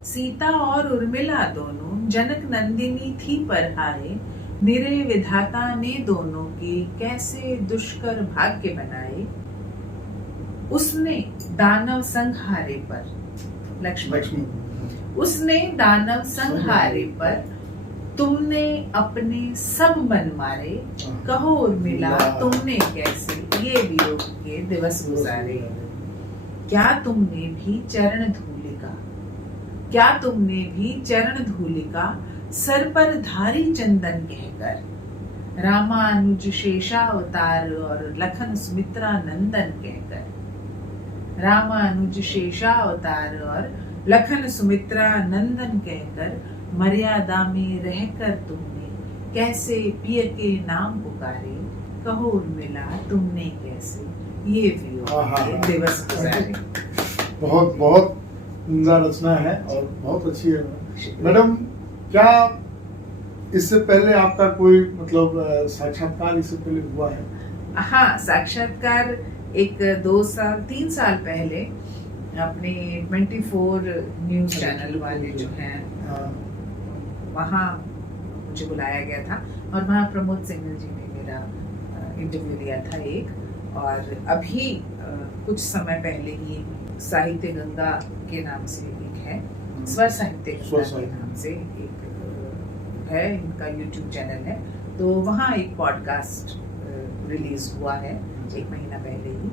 सीता और उर्मिला दोनों जनक नंदिनी थी पर हारे, निरे विधाता ने दोनों के कैसे दुष्कर भाग्य बनाए। उसने दानव संहारे पर, लक्ष्मण, उसने दानव संहारे पर तुमने अपने सब मन मारे, कहो उर्मिला तुमने कैसे ये वियोग के दिवस गुजारे। क्या तुमने भी चरण धूलिका, क्या तुमने भी चरण धूलिका सर पर धारी चंदन कहकर, रामानुज शेषावतार और लखन सुमित्रा नंदन कहकर, रामानुज शेषावतार और लखन सुमित्रा नंदन कहकर, मर्यादा में रहकर तुमने कैसे पिय के नाम पुकारे, कहो उर्मिला तुमने कैसे ये वियोग के दिवस गुजारे। बहुत बहुत उम्दा रचना है और बहुत अच्छी है मैडम। क्या इससे पहले आपका कोई मतलब साक्षात्कार इससे पहले हुआ है? हाँ, साक्षात्कार एक 2-3 साल पहले अपने 24 न्यूज चैनल वाले जो हैं वहाँ मुझे बुलाया गया था और वहाँ प्रमोद सिंघल जी ने मेरा इंटरव्यू लिया था एक। और अभी कुछ समय पहले ही साहित्य गंगा के नाम से एक है, स्वर साहित्य गंगा के नाम से एक है, इनका यूट्यूब चैनल है, तो वहाँ एक पॉडकास्ट रिलीज हुआ है 1 महीना पहले ही।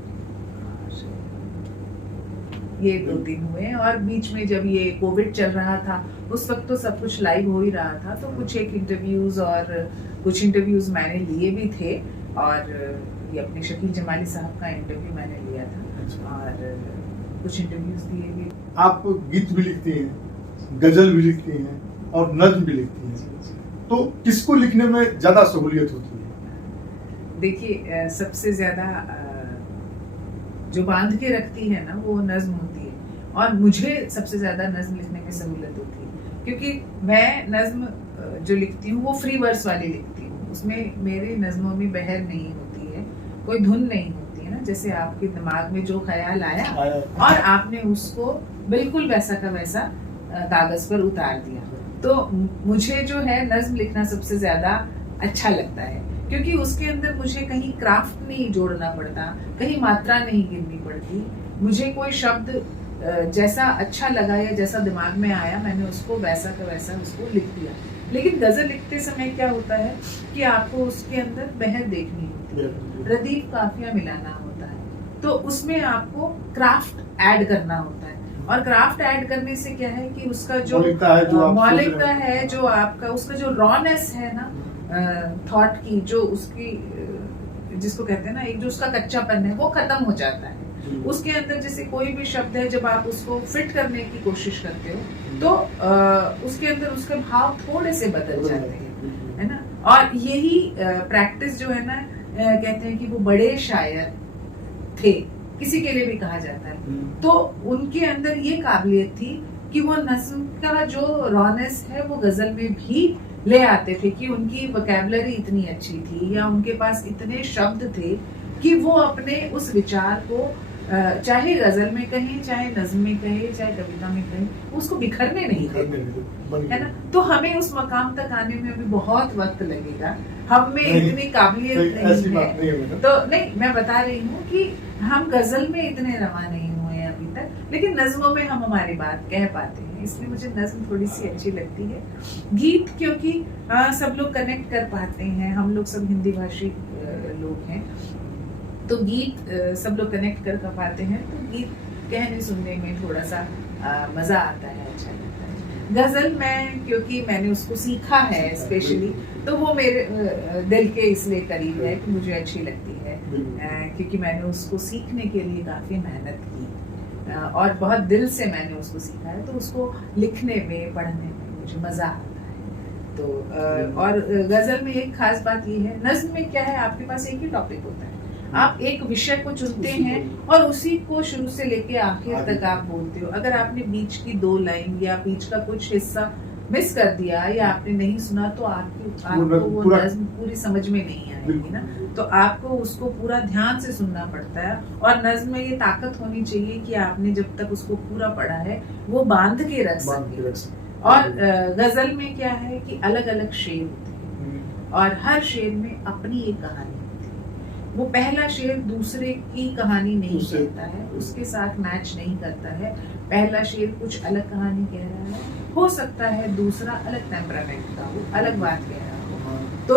ये 2 दिन हुए और बीच में जब ये कोविड चल रहा था उस वक्त तो सब कुछ लाइव हो ही रहा था, तो कुछ एक इंटरव्यूज और कुछ इंटरव्यूज मैंने लिए भी थे। और ये अपने शकील जमाली साहब का इंटरव्यू मैंने लिया था और कुछ इंटरव्यूज दिए भी। आप गीत भी लिखती हैं, गजल भी लिखती हैं और नज्म भी लिखती हैं, तो किसको लिखने में ज्यादा सहूलियत होती है? देखिए, सबसे ज्यादा जो बांध के रखती है ना वो नज्म होती है, और मुझे सबसे ज्यादा नज्म लिखने में सहूलियत होती है क्योंकि मैं नज्म जो लिखती हूँ वो फ्री वर्स वाली लिखती हूँ। उसमें मेरे नज्मों में बहर नहीं होती है, कोई धुन नहीं होती है ना, जैसे आपके दिमाग में जो ख्याल आया और आपने उसको बिल्कुल वैसा का वैसा कागज पर उतार दिया। तो मुझे जो है नज्म लिखना सबसे ज्यादा अच्छा लगता है क्योंकि उसके अंदर मुझे कहीं क्राफ्ट नहीं जोड़ना पड़ता, कहीं मात्रा नहीं गिननी पड़ती। मुझे कोई शब्द जैसा अच्छा लगा या जैसा दिमाग में आया मैंने उसको वैसा का वैसा उसको लिख दिया। लेकिन गजल लिखते समय क्या होता है कि आपको उसके अंदर बहर देखनी होती है, रदीफ काफिया मिलाना होता है, तो उसमें आपको क्राफ्ट ऐड करना होता है। और क्राफ्ट ऐड करने से क्या है कि उसका जो मौलिकता है, जो आपका उसका जो रॉनेस है ना थॉट की, जो उसकी जिसको कहते हैं ना एक जो उसका कच्चापन है वो खत्म हो जाता है। उसके अंदर जैसे कोई भी शब्द है जब आप उसको फिट करने की कोशिश करते हो तो उसके अंदर उसके भाव थोड़े से बदल जाते हैं, है ना। और यही प्रैक्टिस जो है ना कहते हैं कि वो बड़े शायर थे, किसी के लिए भी कहा जाता है, तो उनके अंदर ये काबिलियत थी कि वो नज्म का जो रॉनेस है वो गजल में भी ले आते थे कि उनकी वोकैबुलरी इतनी अच्छी थी या उनके पास इतने शब्द थे कि वो अपने उस विचार को चाहे गजल में कहें, चाहे नज्म में कहें, चाहे कविता में कहें, उसको बिखरने नहीं देते, है ना। तो हमें उस मकाम तक आने में अभी बहुत वक्त लगेगा, हम में इतनी काबिलियत नहीं है। तो नहीं, मैं बता रही हूँ कि हम गजल में इतने रवा नहीं हुए हैं अभी तक, लेकिन नज्मों में हम हमारी बात कह पाते हैं, इसलिए मुझे नज्म थोड़ी सी अच्छी लगती है। गीत क्योंकि सब लोग कनेक्ट कर पाते हैं, हम लोग सब हिंदी भाषी लोग हैं, तो गीत सब लोग कनेक्ट कर पाते हैं, तो गीत कहने सुनने में थोड़ा सा मजा आता है, अच्छा लगता है। गजल में क्योंकि मैंने उसको सीखा है स्पेशली, तो वो मेरे दिल के इसलिए करीब है कि मुझे अच्छी लगती है, क्योंकि मैंने उसको सीखने के लिए काफी मेहनत की और बहुत दिल से मैंने उसको सीखा है, तो उसको लिखने में, पढ़ने में मुझे मजा आता है। तो और गजल में एक खास बात ये है, नज्म में क्या है, आपके पास एक ही टॉपिक होता है, आप एक विषय को चुनते हैं और उसी को शुरू से लेके आखिर तक आप बोलते हो। अगर आपने बीच की 2 लाइन या बीच का कुछ हिस्सा मिस कर दिया या आपने नहीं सुना तो आपको वो नज्म पूरी समझ में नहीं आएगी ना। तो आपको उसको पूरा ध्यान से सुनना पड़ता है, और नज्म में ये ताकत होनी चाहिए कि आपने जब तक उसको पूरा पढ़ा है वो बांध के रख सके। और गजल में क्या है कि अलग अलग शेर होते हैं और हर शेर में अपनी एक कहानी होती है। वो पहला शेर दूसरे की कहानी नहीं कहता है, उसके साथ मैच नहीं करता है। पहला शेर कुछ अलग कहानी कह रहा है, हो सकता है दूसरा अलग टेम्परामेंट का हो, अलग बात कह रहा हो। तो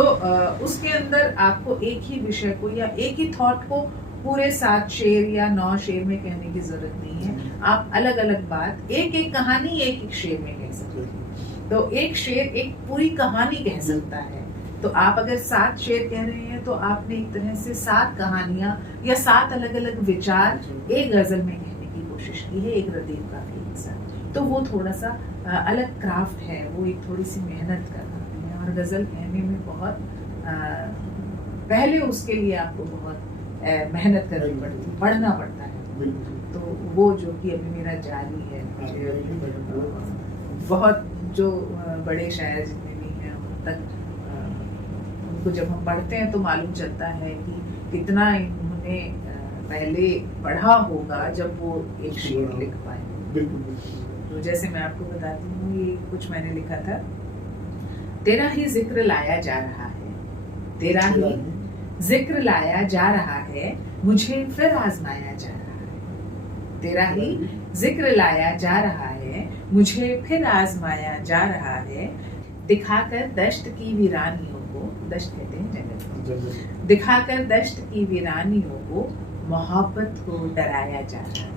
उसके अंदर आपको एक ही विषय को या एक ही थॉट को पूरे 7 शेर या 9 शेर में कहने की जरूरत नहीं है। आप अलग अलग बात, एक एक कहानी एक एक शेर में कह सकते हैं। तो एक शेर एक पूरी कहानी कह सकता है। तो आप अगर 7 शेर कह रहे हैं तो आपने एक तरह से 7 कहानियां या 7 अलग अलग विचार एक गजल में कहने की कोशिश की है, एक रदीफ काफी के साथ। तो वो थोड़ा सा अलग क्राफ्ट है, वो एक थोड़ी सी मेहनत करना है, और गजल कहने में बहुत पहले उसके लिए आपको बहुत मेहनत करनी पड़ती, पढ़ना पड़ता है। तो वो जो कि अभी मेरा जारी है, बहुत जो बड़े शायर जितने भी हैं उन तक उनको जब हम पढ़ते हैं तो मालूम चलता है कि कितना इन्होंने पहले पढ़ा होगा जब वो एक शेर लिख पाए। तो जैसे मैं आपको बताती हूँ, ये कुछ मैंने लिखा था, तेरा ही जिक्र लाया जा रहा है, तेरा ही जिक्र लाया जा रहा है, मुझे फिर आजमाया जा रहा है। तेरा ही जिक्र लाया जा रहा है, मुझे फिर आजमाया जा रहा है। दिखाकर दश्त की वीरानियों को, दश्त कहते हैं जंगल को, दिखाकर दश्त की वीरानियों को मोहब्बत को डराया जा रहा है।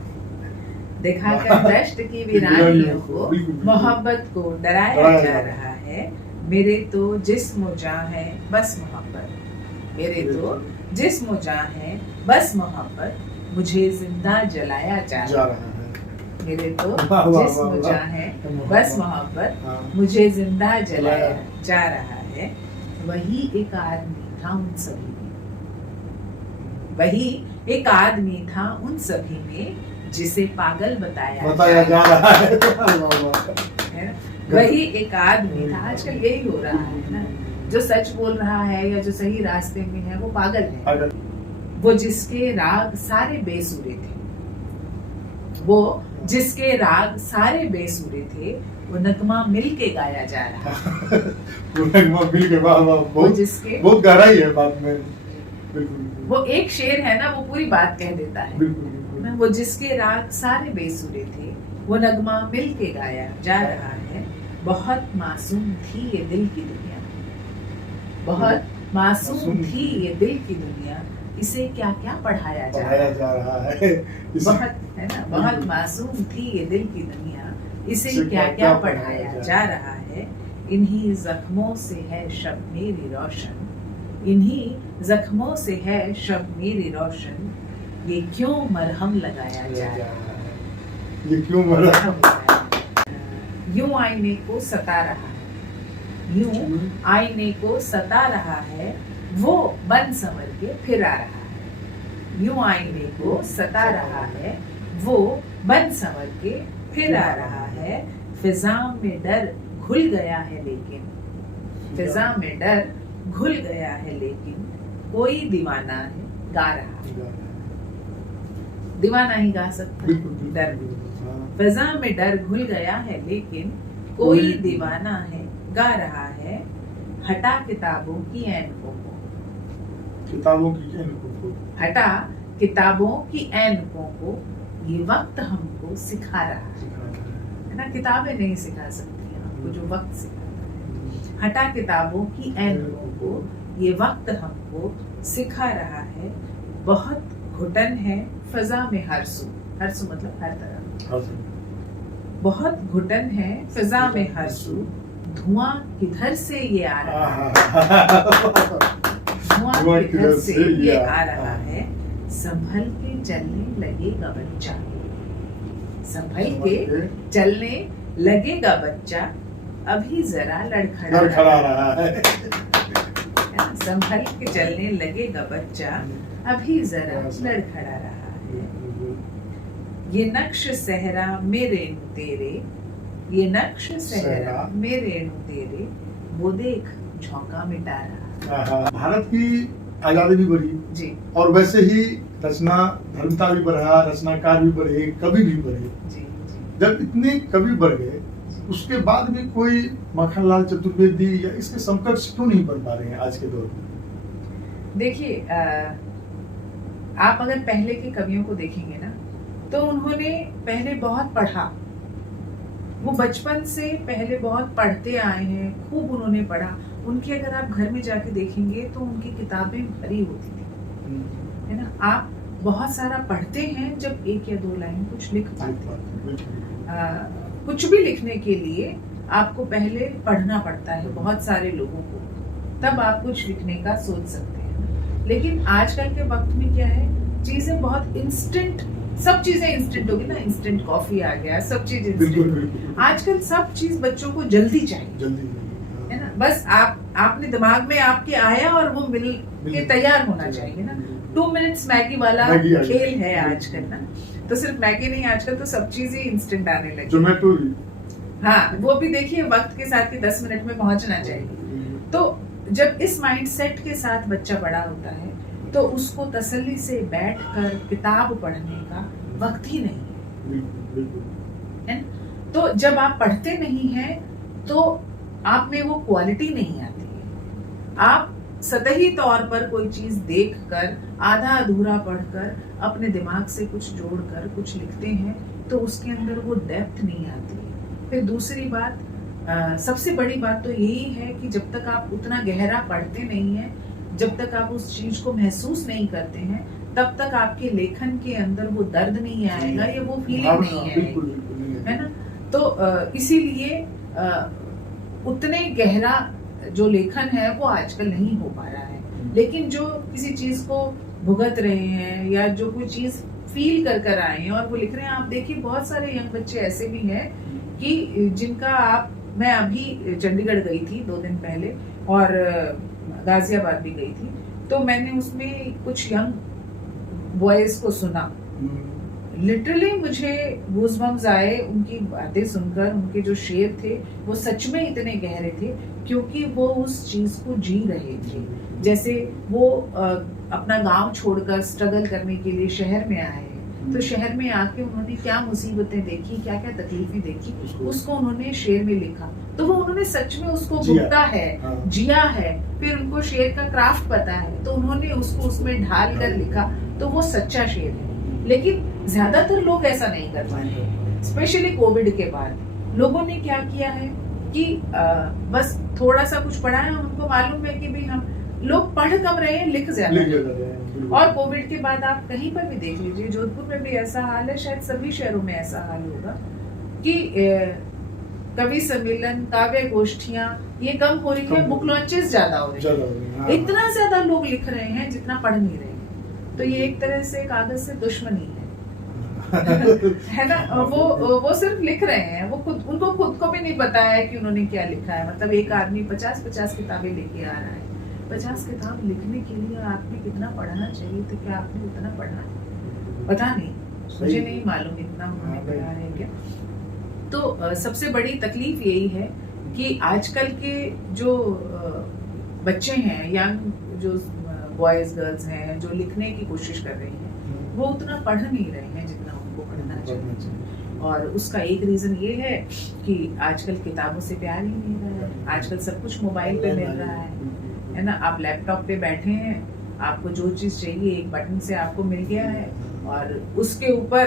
दिखाकर दश्त की वीरानियों को मोहब्बत को डराया जा रहा है। मेरे तो जिस्म जां है बस मोहब्बत, मेरे तो जिस्म जां है बस मोहब्बत, मुझे जिंदा जलाया जा रहा है। मेरे तो जिस्म जां है बस मोहब्बत, मुझे जिंदा जलाया जा रहा है। वही एक आदमी था उन सभी में, वही एक आदमी था उन सभी में, जिसे पागल बताया जा रहा है। वही एक आदमी था। आजकल यही हो रहा है ना, जो सच बोल रहा है या जो सही रास्ते में है वो पागल है। वो जिसके राग सारे बेसुरे थे, वो जिसके राग सारे बेसुरे थे, वो नगमा मिल के गाया जा रहा है। वो नगमा मिल के, वो जिसके बहुत गहराई है बात में। बिल्कुल, वो एक शेर है ना, वो पूरी बात कह देता है। बिल्कुल। वो जिसके राग सारे बेसुरे थे, वो नगमा मिल के गाया जा रहा है। बहुत मासूम थी ये दिल की दुनिया, बहुत मासूम थी ये दिल की दुनिया, इसे क्या क्या पढ़ाया जा रहा है। बहुत है ना, बहुत मासूम थी ये दिल की दुनिया, इसे क्या क्या पढ़ाया जा रहा है। इन्हीं जख्मों से है शब मेरी रोशन, इन्हीं जख्मों से है शब मेरी रोशन, ये क्यों मरहम लगाया जा रहा है, ये क्यों मरहम, यूं आईने को सता रहा है, यूं आईने को सता रहा है, वो बन संवर के फिर आ रहा है। यूं आईने को सता रहा है, वो बन संवर के फिर आ रहा है। फिजा में डर घुल गया है लेकिन, फिजा में डर घुल गया है लेकिन, कोई दीवाना है गा रहा है। दीवाना ही गा सकता है डर में। फिजा में डर घुल गया है लेकिन, कोई दीवाना है गा रहा है। हटा किताबों की ऐनकों को, किताबों की ऐनकों को, हटा किताबों की ऐनकों को, ये वक्त हमको सिखा रहा है ना। किताबें नहीं सिखा सकती आपको, जो वक्त सिखाता है। हटा किताबों की ऐनकों को, ये वक्त हमको सिखा रहा है। बहुत घुटन है फजा में हर सू, हर सू मतलब हर तरफ। बहुत घुटन है फिजा में हर सू, धुआं किधर से ये आ रहा है, धुआं किधर से ये आ रहा है। संभल के चलने लगेगा बच्चा, संभल के चलने लगेगा बच्चा, अभी जरा लड़खड़ा लड़खड़ा रहा है। संभल के चलने लगेगा बच्चा, अभी जरा लड़खड़ा रहा है। ये नक्श सहरा मेरे नु तेरे, ये नक्श सहरा मेरे नु तेरे, वो देख झोंका मिटा रहा। भारत की आजादी भी बढ़ी जी, और वैसे ही रचना धर्मता भी बढ़ा, रचनाकार भी बढ़े, कवि भी बढ़े। जी, जी। जब इतने कवि बढ़ गए उसके बाद भी कोई माखनलाल चतुर्वेदी या इसके समकक्ष क्यों नहीं बन पा रहे हैं आज के दौर में? देखिए, आप अगर पहले के कवियों को देखेंगे ना, तो उन्होंने पहले बहुत पढ़ा, वो बचपन से पहले बहुत पढ़ते आए हैं, खूब उन्होंने पढ़ा। उनके अगर आप घर में जाके देखेंगे तो उनकी किताबें भरी होती थी, है ना। आप बहुत सारा पढ़ते हैं जब एक या दो लाइन कुछ लिख पाते हैं। कुछ भी लिखने के लिए आपको पहले पढ़ना पड़ता है बहुत सारे लोगों को, तब आप कुछ लिखने का सोच सकते हैं। लेकिन आजकल के वक्त में क्या है, चीजें बहुत इंस्टेंट, सब चीजें इंस्टेंट हो गई ना, इंस्टेंट कॉफी आ गया, सब चीज इंस्टेंट। आजकल सब चीज बच्चों को जल्दी चाहिए, जल्दी है ना। बस आपने दिमाग में आपके आया और वो मिल के तैयार होना चाहिए ना। 2 मिनट्स मैगी वाला खेल है आजकल ना। तो सिर्फ मैगी नहीं, आजकल तो सब चीज ही इंस्टेंट आने लगी। जोमेटो, हाँ, वो भी देखिए वक्त के साथ कि 10 मिनट में पहुंचना चाहिए। तो जब इस माइंडसेट के साथ बच्चा बड़ा होता है तो उसको तसल्ली से बैठकर किताब पढ़ने का वक्त ही नहीं है। तो जब आप पढ़ते नहीं हैं तो आप में वो क्वालिटी नहीं आती है। आप सतही तौर पर कोई चीज देखकर, आधा अधूरा पढ़कर, अपने दिमाग से कुछ जोड़कर कुछ लिखते हैं तो उसके अंदर वो डेप्थ नहीं आती है। फिर दूसरी बात, सबसे बड़ी बात तो यही है कि जब तक आप उतना गहरा पढ़ते नहीं हैं, जब तक आप उस चीज को महसूस नहीं करते हैं, तब तक आपके लेखन के अंदर वो दर्द नहीं आएगा या वो फीलिंग नहीं आएगी, है ना। तो इसीलिए उतने गहरा जो लेखन है वो आजकल नहीं हो पा रहा है। लेकिन जो किसी चीज को भुगत रहे हैं या जो कोई चीज फील कर आए हैं और वो लिख रहे हैं, आप देखिए बहुत सारे यंग बच्चे ऐसे भी हैं कि जिनका मैं अभी चंडीगढ़ गई थी 2 दिन पहले और गाजियाबाद भी गई थी, तो मैंने उसमें कुछ यंग बॉयज को सुना। लिटरली मुझे गूज़बम्स आए उनकी बातें सुनकर। उनके जो शेर थे वो सच में इतने गहरे थे क्योंकि वो उस चीज को जी रहे थे। जैसे वो अपना गांव छोड़कर स्ट्रगल करने के लिए शहर में आए, तो शहर में आके उन्होंने क्या मुसीबतें देखी, क्या क्या तकलीफें देखी, उसको उन्होंने शेर में लिखा। तो वो उन्होंने सच में उसको भुगता है, जिया है, फिर उनको शेर का क्राफ्ट पता है, तो उन्होंने उसको उसमें ढाल कर लिखा, तो वो सच्चा शेर है। लेकिन ज्यादातर लोग ऐसा नहीं कर पाए। स्पेशली कोविड के बाद लोगों ने क्या किया है कि बस थोड़ा सा कुछ पढ़ा है, उनको मालूम है कि भाई हम लोग पढ़ कम रहे हैं, लिख ज्यादा रहे हैं। और कोविड के बाद आप कहीं पर भी देख लीजिए, जोधपुर में भी ऐसा हाल है, शायद सभी शहरों में ऐसा हाल होगा कि कवि सम्मेलन, काव्य गोष्ठियां ये कम हो रही है, बुक लॉन्चेस ज्यादा हो रही है। इतना ज्यादा लोग लिख रहे हैं जितना पढ़ नहीं रहे। तो ये एक तरह से कागज से दुश्मनी है है ना। वो सिर्फ लिख रहे हैं, वो उनको खुद को भी नहीं पता है कि उन्होंने क्या लिखा है। मतलब एक आदमी 50-50 किताबें लेके आ रहा है। 50 किताब लिखने के लिए आपने कितना पढ़ना चाहिए, तो क्या आपने उतना पढ़ा? पता नहीं, मुझे नहीं मालूम इतना उन्होंने पढ़ा है क्या। तो सबसे बड़ी तकलीफ यही है कि आजकल के जो बच्चे हैं, यंग जो बॉयज गर्ल्स हैं, जो लिखने की कोशिश कर रहे हैं, वो उतना पढ़ नहीं रहे हैं जितना उनको पढ़ना चाहिए। और उसका एक रीजन ये है कि आजकल किताबों से प्यार ही नहीं रहा है। आजकल सब कुछ मोबाइल पे मिल रहा है ना। आप लैपटॉप पे बैठे हैं, आपको जो चीज चाहिए एक बटन से आपको मिल गया है, और उसके ऊपर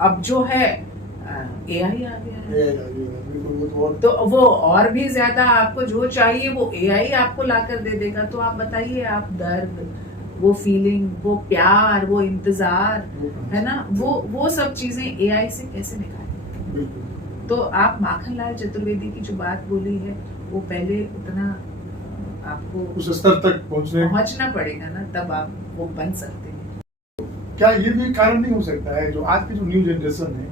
अब जो है एआई आ गया है। तो वो और भी ज्यादा आपको जो चाहिए वो एआई आपको लाकर दे देगा। तो आप बताइए, आप दर्द, वो फीलिंग, वो प्यार, वो इंतजार, है ना, वो सब चीजें एआई से कैसे निकालेंगे? तो आप माखनलाल चतुर्वेदी की जो बात बोली है, वो पहले उतना आपको उस स्तर तक पहुंचना पड़ेगा ना, तब आप वो बन सकते हैं। क्या ये भी कारण नहीं हो सकता है जो आज की जो न्यू जनरेशन है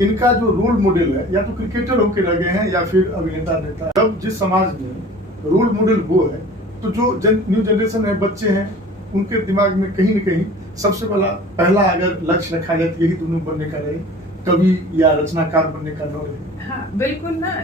इनका जो रोल मॉडल है या तो क्रिकेटर होकर रह गए हैं या फिर अभिनेता नेता। जब जिस समाज में रोल मॉडल वो है तो जो न्यू जनरेशन है, बच्चे हैं, उनके दिमाग में कहीं न कहीं सबसे पहला अगर लक्ष्य रखा जाए तो यही दोनों बनने का रहे, कवि या रचनाकार बनने का न रहे। हाँ बिल्कुल ना,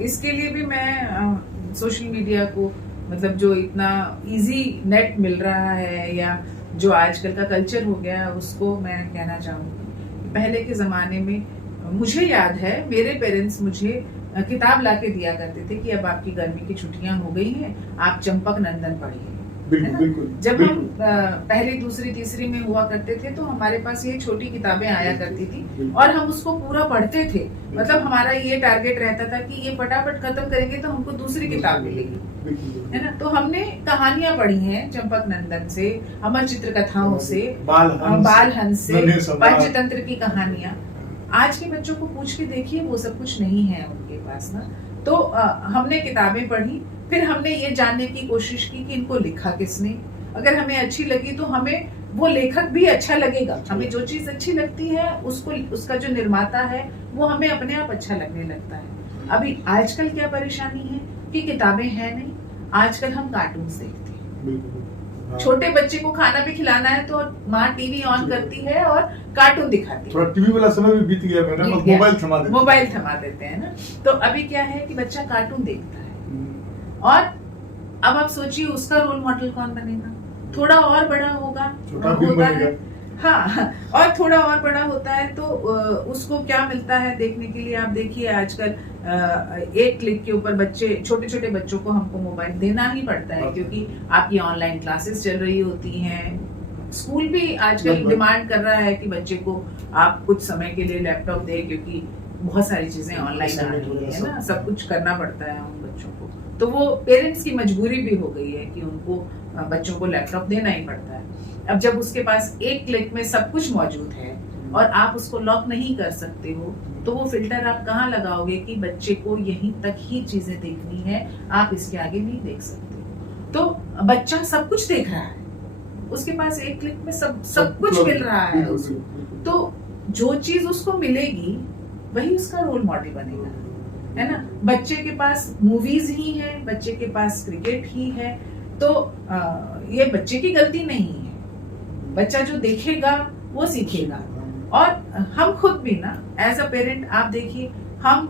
इसके लिए भी मैं सोशल मीडिया को, मतलब जो इतना इजी नेट मिल रहा है या जो आजकल का कल्चर हो गया उसको मैं कहना चाहूँगी। पहले के ज़माने में मुझे याद है मेरे पेरेंट्स मुझे किताब लाके दिया करते थे कि अब आपकी गर्मी की छुट्टियां हो गई हैं, आप चंपक नंदन पढ़िए। बिल्कुल बिल्कुल। जब बिल्कुल। हम पहली दूसरी तीसरी में हुआ करते थे तो हमारे पास ये छोटी किताबें आया करती थी और हम उसको पूरा पढ़ते थे। मतलब हमारा ये टारगेट रहता था कि ये फटाफट खत्म करेंगे तो हमको दूसरी किताब मिलेगी, है ना। तो हमने कहानियां पढ़ी हैं चंपक नंदन से, अमर चित्र कथाओं से, बाल हंस से, पंचतंत्र की कहानियां। आज के बच्चों को पूछ के देखिए वो सब कुछ नहीं है उनके पास ना। तो हमने किताबें पढ़ी, फिर हमने ये जानने की कोशिश की कि इनको लिखा किसने। अगर हमें अच्छी लगी तो हमें वो लेखक भी अच्छा लगेगा। हमें जो चीज अच्छी लगती है उसको, उसका जो निर्माता है वो हमें अपने आप अच्छा लगने लगता है। अभी आजकल क्या परेशानी है कि किताबें हैं नहीं, आजकल हम कार्टून देखते हैं। छोटे बच्चे को खाना भी खिलाना है तो माँ टीवी ऑन करती है और कार्टून दिखाती है। थोड़ा टीवी वाला समय भी बीत गया मैडम, मोबाइल थमा देते हैं ना। तो अभी क्या है कि बच्चा कार्टून देखता है और अब आप सोचिए उसका रोल मॉडल कौन बनेगा। थोड़ा और बड़ा होगा, होता है हाँ, और थोड़ा और बड़ा होता है तो उसको क्या मिलता है देखने के लिए। आप देखिए आजकल एक क्लिक के ऊपर बच्चे, छोटे छोटे बच्चों को हमको मोबाइल देना ही पड़ता है क्योंकि आपकी ऑनलाइन क्लासेस चल रही होती हैं। स्कूल भी आजकल डिमांड कर रहा है कि बच्चे को आप कुछ समय के लिए लैपटॉप दें क्योंकि बहुत सारी चीजें ऑनलाइन आ रही है ना, सब कुछ करना पड़ता है उन बच्चों को। तो वो पेरेंट्स की मजबूरी भी हो गई है कि उनको बच्चों को लैपटॉप देना ही पड़ता है। अब जब उसके पास एक क्लिक में सब कुछ मौजूद है और आप उसको लॉक नहीं कर सकते हो तो वो फिल्टर आप कहाँ लगाओगे कि बच्चे को यहीं तक ही चीजें देखनी है, आप इसके आगे नहीं देख सकते। तो बच्चा सब कुछ देख रहा है, उसके पास एक क्लिक में सब कुछ मिल रहा है उसको। तो जो चीज उसको मिलेगी वही उसका रोल मॉडल बनेगा, है ना। बच्चे के पास मूवीज ही है, बच्चे के पास क्रिकेट ही है, तो ये बच्चे की गलती नहीं है। बच्चा जो देखेगा वो सीखेगा। और हम खुद भी ना एज अ पेरेंट आप देखिए, हम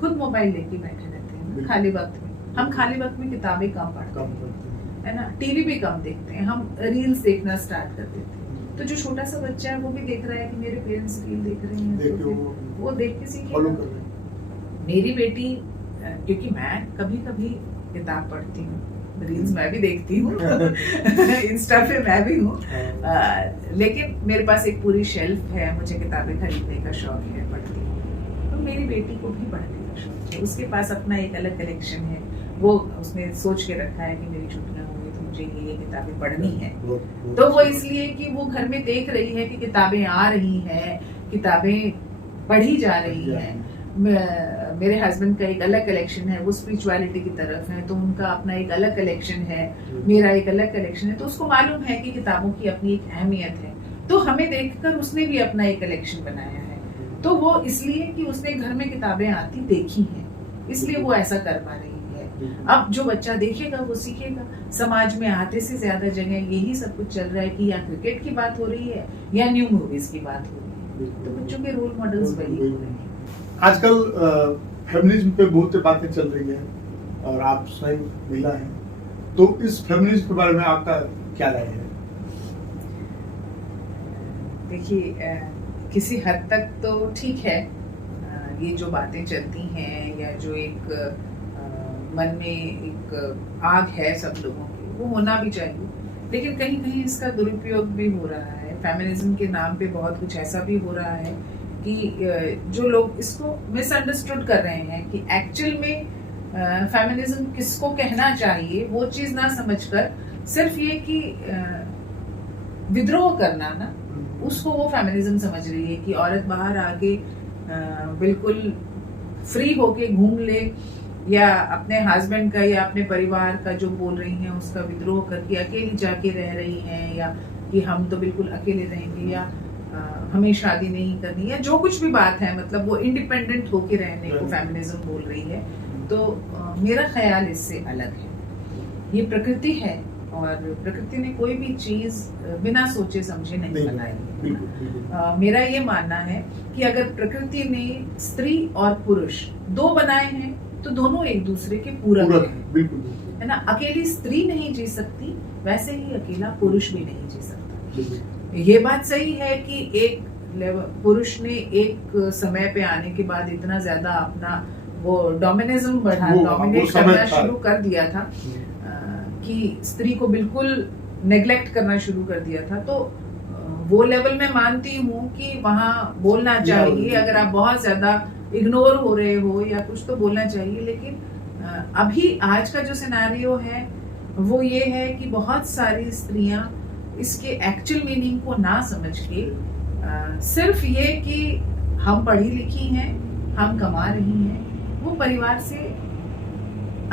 खुद मोबाइल लेके बैठे रहते हैं खाली वक्त में। हम खाली वक्त में किताबें कम पढ़ते हैं, है ना, टीवी भी कम देखते हैं, हम रील्स देखना स्टार्ट कर देते हैं। तो जो छोटा सा बच्चा है वो भी देख रहा है कि मेरे पेरेंट्स रील देख रहे हैं, तो वो देख के सीखेगा। मेरी बेटी, क्योंकि मैं कभी कभी किताब पढ़ती हूँ, रील्स मैं भी देखती हूँ इंस्टा पे मैं भी हूँ, लेकिन मेरे पास एक पूरी शेल्फ है, मुझे किताबें खरीदने का शौक है, पढ़ती हूँ। तो मेरी बेटी को भी पढ़ने का शौक है, उसके पास अपना एक अलग कलेक्शन है। वो उसने सोच के रखा है कि मेरी छुट्टियां हो गई तो मुझे ये किताबें पढ़नी है। तो वो इसलिए कि वो घर में देख रही है कि किताबें आ रही हैं, किताबें पढ़ी जा रही हैं। मेरे हस्बैंड का एक अलग कलेक्शन है, वो स्पिरिचुअलिटी की तरफ है, तो उनका अपना एक अलग कलेक्शन है, मेरा एक अलग कलेक्शन है। तो उसको मालूम है कि किताबों की अपनी एक अहमियत है। तो हमें देखकर उसने भी अपना एक कलेक्शन बनाया है। तो वो इसलिए कि उसने घर में किताबें आती देखी हैं, इसलिए वो ऐसा कर पा रही है। अब जो बच्चा देखेगा वो सीखेगा। समाज में आधे से ज्यादा जगह यही सब कुछ चल रहा है कि या क्रिकेट की बात हो रही है या न्यू मूवीज की बात हो रही है। तो बच्चों के रोल मॉडल्स वही हो रहे हैं। आजकल फेमिनिज्म पे बहुत बातें चल रही है और आप स्वयं महिला हैं, तो इस फेमिनिज्म के बारे में आपका क्या राय है? देखिए, किसी हद तक तो ठीक है, ये जो बातें चलती हैं या जो एक मन में एक आग है सब लोगों की, वो होना भी चाहिए, लेकिन कहीं कहीं इसका दुरुपयोग भी हो रहा है। फेमिनिज्म के नाम पे बहुत कुछ ऐसा भी हो रहा है कि जो लोग इसको मिसअंडरस्टूड कर रहे हैं कि एक्चुअल में फेमिनिज्म किसको कहना चाहिए, वो चीज ना समझकर सिर्फ ये कि विद्रोह करना ना, उसको वो फेमिनिज्म समझ रही है कि औरत बाहर आके बिल्कुल फ्री होके घूम ले, या अपने हस्बैंड का या अपने परिवार का जो बोल रही हैं उसका विद्रोह करके अकेली जाके रह रही हैं, या कि हम तो बिल्कुल अकेले रहेंगे, या हमें शादी नहीं करनी है, जो कुछ भी बात है, मतलब वो इंडिपेंडेंट होके रहने को फेमिनिज्म बोल रही है। तो मेरा ख्याल इससे अलग है। ये प्रकृति है और प्रकृति ने कोई भी चीज बिना सोचे समझे नहीं बनाई है। मेरा ये मानना है कि अगर प्रकृति ने स्त्री और पुरुष दो बनाए हैं तो दोनों एक दूसरे के पूरक हैं, बिल्कुल है ना। अकेली स्त्री नहीं जी सकती, वैसे ही अकेला पुरुष भी नहीं जी सकता। ये बात सही है कि एक पुरुष ने एक समय पे आने के बाद इतना ज्यादा अपना वो डोमिनिज्म डोमिनेट करना शुरू कर दिया था कि स्त्री को बिल्कुल नेग्लेक्ट करना शुरू कर दिया था। तो वो लेवल में मानती हूँ कि वहाँ बोलना चाहिए, अगर आप बहुत ज्यादा इग्नोर हो रहे हो या कुछ तो बोलना चाहिए। लेकिन अभी आज का जो सिनेरियो है वो ये है कि बहुत सारी स्त्रियां इसके एक्चुअल मीनिंग को ना समझ के सिर्फ ये कि हम पढ़ी लिखी हैं, हम कमा रही हैं, वो परिवार से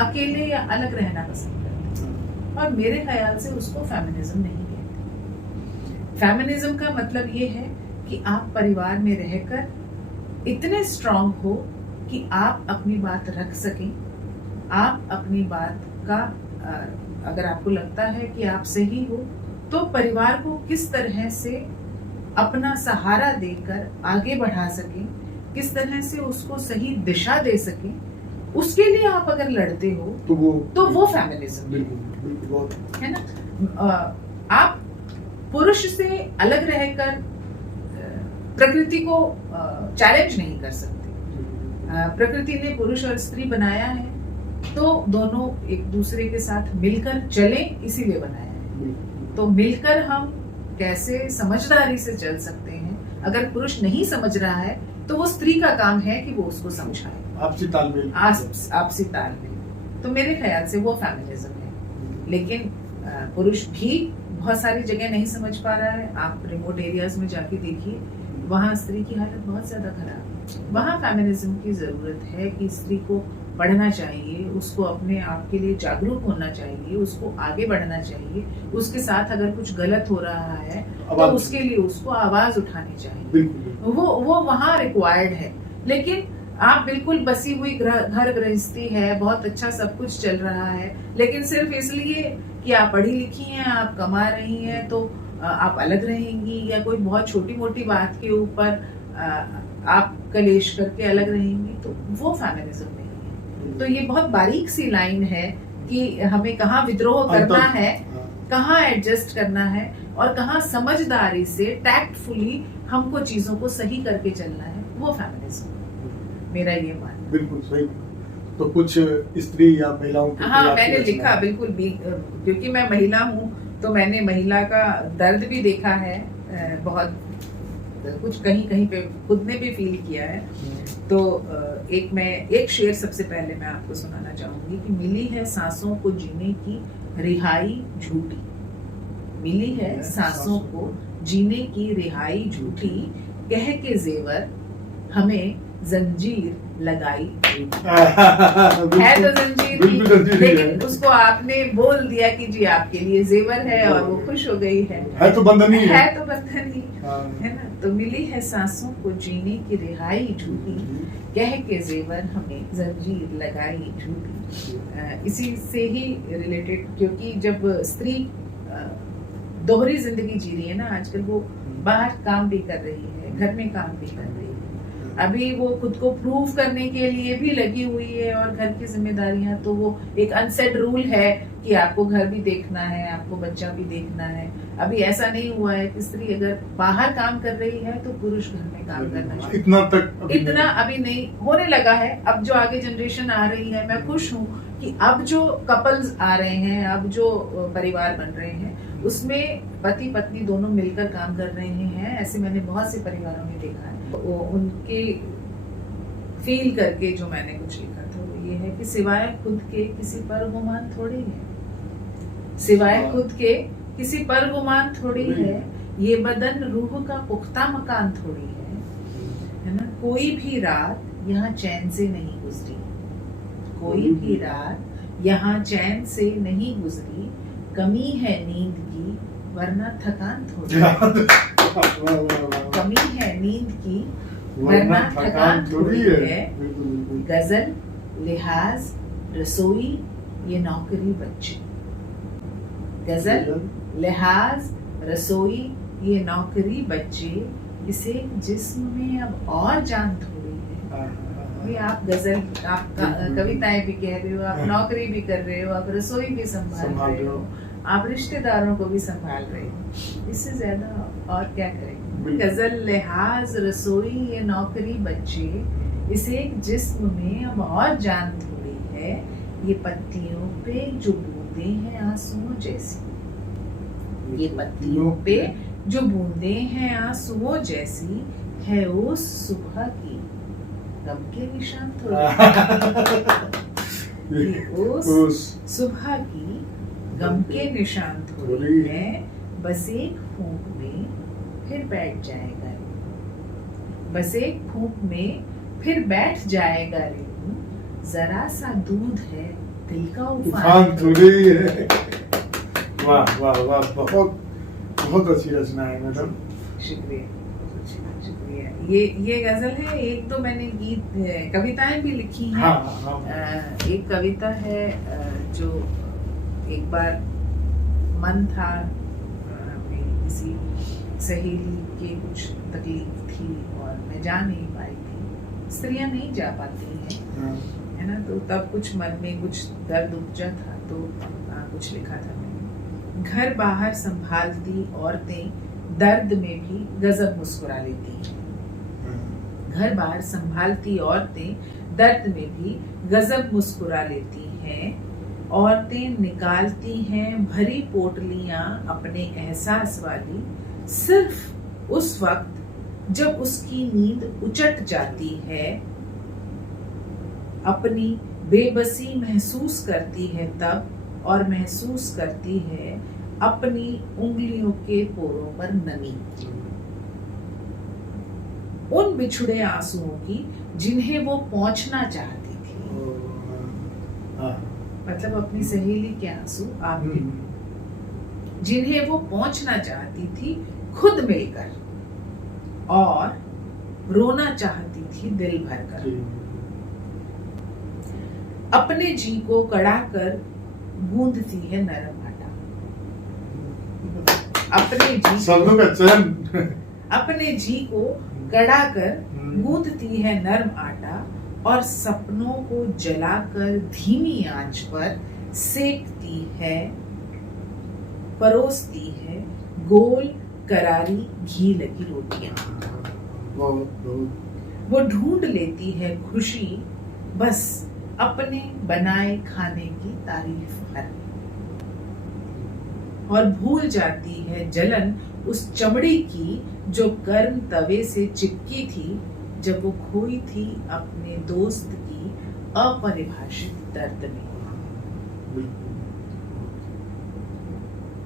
अकेले या अलग रहना पसंद करते हैं। और मेरे ख्याल से उसको फेमिनिज्म नहीं कहते। फेमिनिज्म का मतलब ये है कि आप परिवार में रहकर इतने स्ट्रांग हो कि आप अपनी बात रख सकें, आप अपनी बात का अगर आपको लगता है कि आप सही हो तो परिवार को किस तरह से अपना सहारा देकर आगे बढ़ा सकें, किस तरह से उसको सही दिशा दे सकें, उसके लिए आप अगर लड़ते हो तो वो फेमिनिज्म है ना। आप पुरुष से अलग रहकर प्रकृति को चैलेंज नहीं कर सकते। प्रकृति ने पुरुष और स्त्री बनाया है तो दोनों एक दूसरे के साथ मिलकर चलें, इसीलिए बनाया है। तो मिलकर हम कैसे समझदारी से चल सकते हैं। अगर पुरुष नहीं समझ रहा है तो वो स्त्री का काम है कि वो उसको समझाए, आपसी तालमेल, आपसी तालमेल। तो मेरे ख्याल से वो फेमिनिज्म है। लेकिन पुरुष भी बहुत सारी जगह नहीं समझ पा रहा है। आप रिमोट एरियाज में जाके देखिए, वहाँ स्त्री की हालत बहुत ज्यादा खराब है। वहाँ फेमिनिज्म की जरूरत है कि स्त्री को पढ़ना चाहिए, उसको अपने आप के लिए जागरूक होना चाहिए, उसको आगे बढ़ना चाहिए। उसके साथ अगर कुछ गलत हो रहा है तो उसके लिए उसको आवाज उठानी चाहिए। वो वहाँ रिक्वायर्ड है। लेकिन आप बिल्कुल बसी हुई घर गृहस्थी है, बहुत अच्छा सब कुछ चल रहा है, लेकिन सिर्फ इसलिए कि आप पढ़ी लिखी हैं, आप कमा रही हैं तो आप अलग रहेंगी, या कोई बहुत छोटी मोटी बात के ऊपर आप कलेश करके अलग रहेंगी, तो वो फेमिनिज्म नहीं है। तो ये बहुत बारीक सी लाइन है कि हमें कहाँ विद्रोह करना है, कहाँ एडजस्ट करना है और कहाँ समझदारी से टैक्टफुली हमको चीजों को सही करके चलना है, वो फेमिनिज्म मेरा ये मान। बिल्कुल सही। तो कुछ स्त्री या महिलाओं के, हाँ मैंने लिखा बिल्कुल भी, क्योंकि मैं महिला हूँ तो मैंने महिला का दर्द भी देखा है, बहुत कुछ कहीं कहीं पे खुद ने भी फील किया है। तो एक शेर सबसे पहले मैं आपको सुनाना चाहूंगी कि मिली है सांसों को जीने की रिहाई झूठी, मिली है सांसों को जीने की रिहाई झूठी, कह के जेवर हमें जंजीर लगाई है तो जंजीर थी, लेकिन उसको आपने बोल दिया कि जी आपके लिए जेवर है और वो खुश हो गई है तो बंधन ही है तो बंधन ही है ना। तो मिली है सांसों को जीने की रिहाई झूठी, कह के जेवर हमें जंजीर लगाई झूठी। इसी से ही रिलेटेड, क्योंकि जब स्त्री दोहरी जिंदगी जी रही है ना आजकल, वो बाहर काम भी कर रही है, घर में काम भी कर रही है, अभी वो खुद को प्रूव करने के लिए भी लगी हुई है, और घर की जिम्मेदारियां तो वो एक अनसेट रूल है कि आपको घर भी देखना है, आपको बच्चा भी देखना है। अभी ऐसा नहीं हुआ है कि स्त्री अगर बाहर काम कर रही है तो पुरुष घर में काम करना चाहिए। इतना अभी नहीं होने लगा है। अब जो आगे जनरेशन आ रही है, मैं खुश हूँ कि अब जो कपल्स आ रहे हैं, अब जो परिवार बन रहे हैं, उसमें पति पत्नी दोनों मिलकर काम कर रहे हैं। ऐसे मैंने बहुत से परिवारों में देखा है। वो उनके फील करके जो मैंने कुछ लिखा था वो ये है कि सिवाय खुद के किसी पर गुमान थोड़ी है, सिवाय खुद के किसी पर गुमान थोड़ी है, ये बदन रूह का पुख्ता मकान थोड़ी है ना। कोई भी रात यहाँ चैन से नहीं गुजरी, कोई भी रात यहाँ चैन से नहीं गुजरी, कमी है नींद की वरना थकान थोड़ी है। कमी है नींद की वरना थकान थोड़ी है। गजल, लिहाज, रसोई, ये नौकरी बच्चे। गजल, लिहाज, रसोई, ये नौकरी बच्चे, इसे जिस्म में अब और जान थोड़ी है। भाई आप गजल, आप कविताएं भी कह रहे हो, आप नौकरी भी कर रहे हो, आप रसोई भी संभाल रहे हो, आप रिश्तेदारों को भी संभाल रहे हो, इससे ज्यादा और क्या करेंगे। गजल, लिहाज, रसोई, ये नौकरी बच्चे, इसे एक जिस्म में अब और जान थोड़ी है। ये पत्तियों पे जो बूंदे हैं आंसुओं जैसी, ये पत्तियों पे जो बूंदे हैं आंसुओं जैसी, है उस सुबह की गम के निशान थोड़ी। उस सुबह की गम के निशान थोड़ी है। बस एक फूंक में फिर बैठ जाएगा, बस एक फूंक में फिर बैठ जाएगा रे। जरा सा दूध है दिल का उफान थोड़ी है। वाह वाह वाह, बहुत बहुत अच्छी रचना है मैडम। शुक्रिया शुक्रिया। ये गजल है। एक तो मैंने गीत कविताएं भी लिखी हैं। हाँ। एक कविता है जो एक बार मन था, किसी सहेली के कुछ तकलीफ थी और मैं जा नहीं पाई थी। स्त्रियां नहीं जा पाती हैं, है ना, तो तब कुछ मन में कुछ दर्द उपजा था, तो कुछ लिखा था मैंने। घर बाहर संभालती औरतें दर्द में भी गजब मुस्कुरा लेती हैं। घर बाहर संभालती औरतें दर्द में भी गजब मुस्कुरा लेती हैं। औरतें निकालती हैं भरी पोटलियां अपने एहसास वाली, सिर्फ उस वक्त जब उसकी नींद उचट जाती है। अपनी बेबसी महसूस करती है तब, और महसूस करती है अपनी उंगलियों के पोरों पर नमी। उन बिछुड़े आंसुओं की जिन्हें वो पहुंचना चाहती थी। मतलब अपनी सहेली के आंसू, आपके, जिन्हें वो पहुंचना चाहती थी खुद मिलकर, और रोना चाहती थी दिल भरकर। अपने जी को कड़ा कर गूंदती है नरम आटा। अपने जी शब्दों का चयन। अपने जी को कड़ा कर गूंदती है नरम आटा, और सपनों को जलाकर धीमी आंच पर सेकती है, परोसती है गोल करारी घी लगी रोटियां। वो ढूंढ लेती है खुशी बस अपने बनाए खाने की तारीफ भर, और भूल जाती है जलन उस चमड़ी की जो गर्म तवे से चिपकी थी जब वो खोई थी अपने दोस्त की अपरिभाषित दर्द में।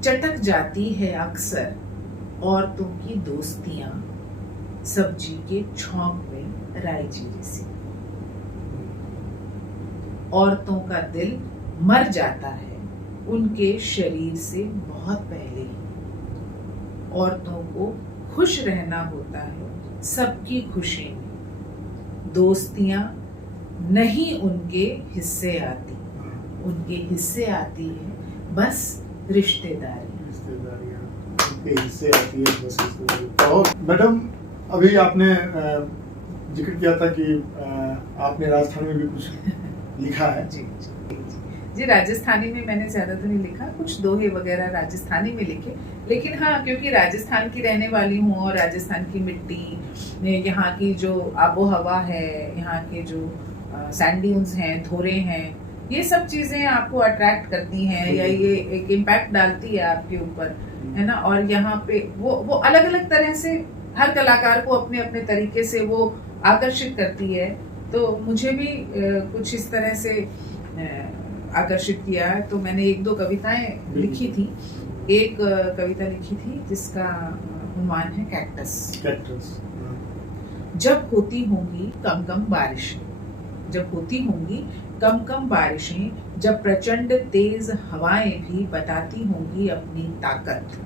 चटक जाती है अक्सर औरतों की दोस्तियां सब्जी के छौंक में राई जीरे से। औरतों का दिल मर जाता है उनके शरीर से बहुत पहले ही। औरतों को खुश रहना होता है सबकी खुशी में। दोस्तियां नहीं उनके हिस्से आती, उनके हिस्से आती है बस रिश्तेदारी। उनके हिस्से आती है बस रिश्तेदारी। तो मैडम, अभी आपने जिक्र किया था कि आपने राजस्थान में भी कुछ लिखा है। जी, राजस्थानी में मैंने ज्यादा तो नहीं लिखा, कुछ दोहे वगैरह राजस्थानी में लिखे, लेकिन हाँ, क्योंकि राजस्थान की रहने वाली हूँ और राजस्थान की मिट्टी, यहाँ की जो आबो हवा है, यहाँ के जो सैंड ड्यून्स हैं, थोरे हैं, ये सब चीजें आपको अट्रैक्ट करती हैं या ये एक इम्पैक्ट डालती है आपके ऊपर, है ना। और यहाँ पे वो अलग अलग तरह से हर कलाकार को अपने अपने तरीके से वो आकर्षित करती है। तो मुझे भी कुछ इस तरह से आकर्षित किया, तो मैंने एक दो कविताएं लिखी थी। एक कविता लिखी थी जिसका उन्वान है कैक्टस। जब होती होंगी कम कम बारिशें, जब होती होंगी कम कम बारिशें, जब प्रचंड तेज हवाएं भी बताती होंगी अपनी ताकत,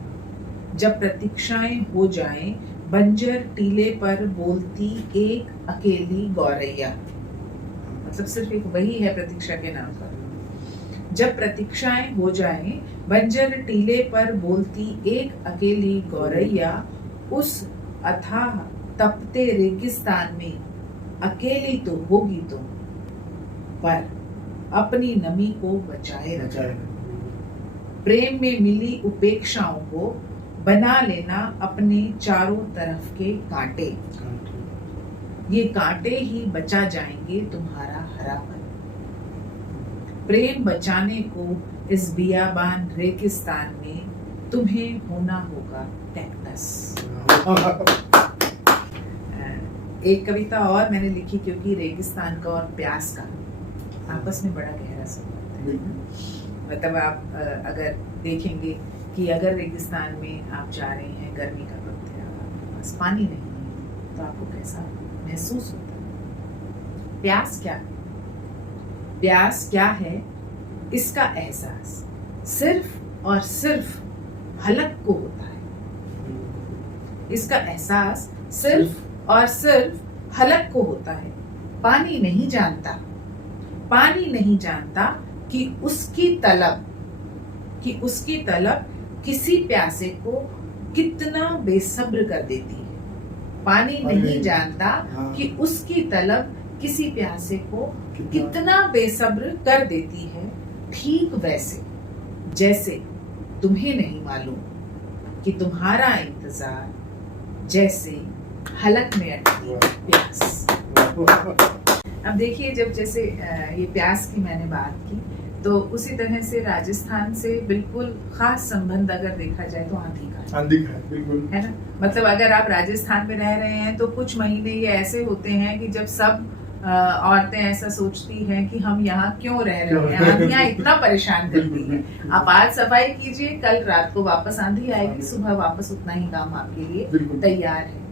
जब प्रतीक्षाएं हो जाएं, बंजर टीले पर बोलती एक अकेली गौरैया। मतलब सिर्फ एक वही है प्रतीक्षा के नाम पर। जब प्रतीक्षाएं हो जाएं, बंजर टीले पर बोलती एक अकेली गौरैया, उस अथाह तपते रेगिस्तान में अकेली तो होगी तुम, पर अपनी नमी को बचाए रखना। प्रेम में मिली उपेक्षाओं को बना लेना अपने चारों तरफ के कांटे। ये कांटे ही बचा जाएंगे तुम्हारा हरापन। प्रेम बचाने को इस बियाबान रेगिस्तान में तुम्हें होना होगा कैक्टस। एक कविता और मैंने लिखी, क्योंकि रेगिस्तान का और प्यास का आपस में बड़ा गहरा संबंध है। मतलब आप अगर देखेंगे कि अगर रेगिस्तान में आप जा रहे हैं, गर्मी का वक्त है, आपके पास पानी नहीं है, तो आपको कैसा महसूस होता है? प्यास क्या है? प्यास क्या है? इसका एहसास सिर्फ और सिर्फ हलक को होता है। इसका एहसास सिर्फ और सिर्फ हलक को होता है। पानी नहीं जानता, पानी नहीं जानता कि उसकी तलब किसी प्यासे को कितना बेसब्र कर देती है। पानी नहीं जानता कि उसकी तलब किसी प्यासे को कितना बेसब्र कर देती है। ठीक वैसे जैसे तुम्हें नहीं मालूम कि तुम्हारा इंतजार जैसे हलक में अटकी प्यास। अब देखिए, जब जैसे ये प्यास की मैंने बात की, तो उसी तरह से राजस्थान से बिल्कुल खास संबंध अगर देखा जाए तो आंधी का है, बिल्कुल है ना। मतलब अगर आप राजस्थान में रह रहे हैं तो कुछ महीने ये ऐसे होते हैं कि जब सब औरतें ऐसा सोचती हैं कि हम यहाँ क्यों रह रहे हैं, आंधियाँ इतना परेशान करती हैं। आप आज सफाई कीजिए, कल रात को वापस आंधी आएगी, सुबह वापस उतना ही काम आपके लिए तैयार है।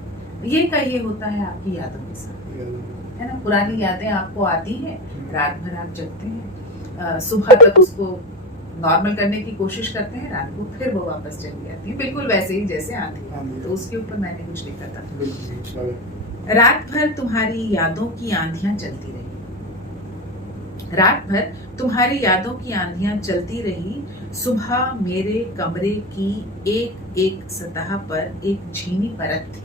ये होता है आपकी यादों के साथ, है ना। पुरानी यादें आपको आती हैं, रात भर आप जगते हैं, सुबह तक उसको नॉर्मल करने की कोशिश करते हैं, रात को फिर वो वापस चली जाती है, बिल्कुल वैसे ही जैसे आंधी। तो उसके ऊपर मैंने कुछ लिखा था। रात भर तुम्हारी यादों की आंधियां चलती रही, रात भर तुम्हारी यादों की आंधियां चलती रही। सुबह मेरे कमरे की एक एक सतह पर एक झीनी परत थी,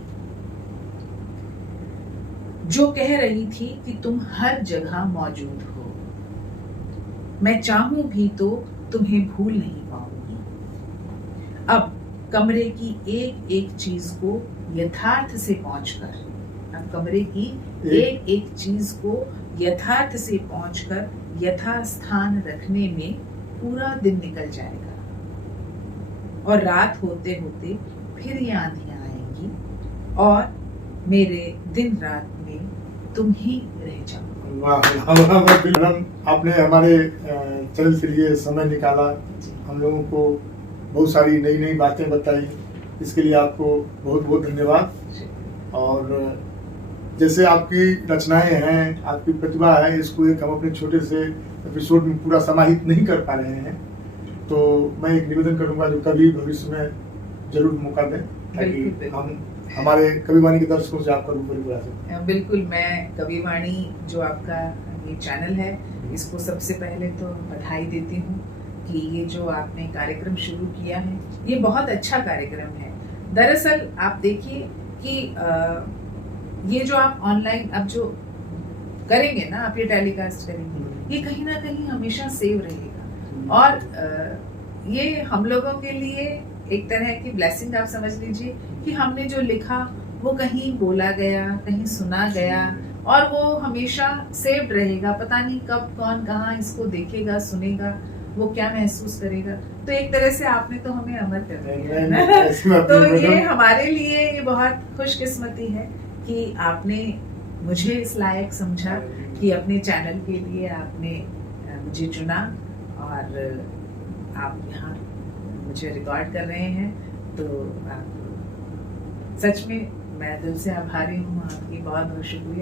जो कह रही थी कि तुम हर जगह मौजूद हो। मैं चाहूं भी तो तुम्हें भूल नहीं पाऊंगी। अब कमरे की एक एक चीज को यथार्थ से पहुंचकर, अब कमरे की एक एक चीज को यथार्थ से पहुंचकर यथास्थान रखने में पूरा दिन निकल जाएगा, और रात होते होते फिर ये आंधियां आएंगी और मेरे दिन रात में तुम ही रह जाओ। वाह, आपने हमारे चैनल के लिए समय निकाला, हम लोगों को बहुत सारी नई नई बातें बताई, इसके लिए आपको बहुत बहुत धन्यवाद। और जैसे आपकी रचनाएं हैं, आपकी प्रतिभा है, इसको एक हम अपने छोटे से एपिसोड में पूरा समाहित नहीं कर पा रहे हैं, तो मैं एक निवेदन करूंगा जो कभी भविष्य में जरूर मौका दें, ताकि हम हमारे कविवाणी के दर्शकों से आपका रूबरू करा सकें। बिल्कुल, मैं कविवाणी जो आपका ये चैनल है, इसको सबसे पहले तो बधाई देती हूँ कि ये जो आपने कार्यक्रम शुरू किया है, ये बहुत अच्छा कार्यक्रम है। दरअसल आप देखिए कि ये जो आप ऑनलाइन अब जो करेंगे ना, आप ये टेलीकास्ट करेंगे, ये कहीं ना कहीं हमेशा सेव रहेगा, और ये हम लोगों के लिए एक तरह की ब्लेसिंग आप समझ लीजिए कि हमने जो लिखा वो कहीं बोला गया, कहीं सुना गया, और वो हमेशा सेव्ड रहेगा। पता नहीं कब कौन कहाँ इसको देखेगा, सुनेगा, वो क्या महसूस करेगा। तो एक तरह से आपने तो हमें अमर कर दिया। तो ये हमारे लिए ये बहुत खुशकिस्मती है कि आपने मुझे इस लायक समझा कि अपने चैनल के लिए आपने मुझे चुना, और आप यहाँ मुझे रिकॉर्ड कर रहे हैं। तो आप सच में मैं दिल से आभारी हूँ, आपकी बहुत बहुत शुक्रिया।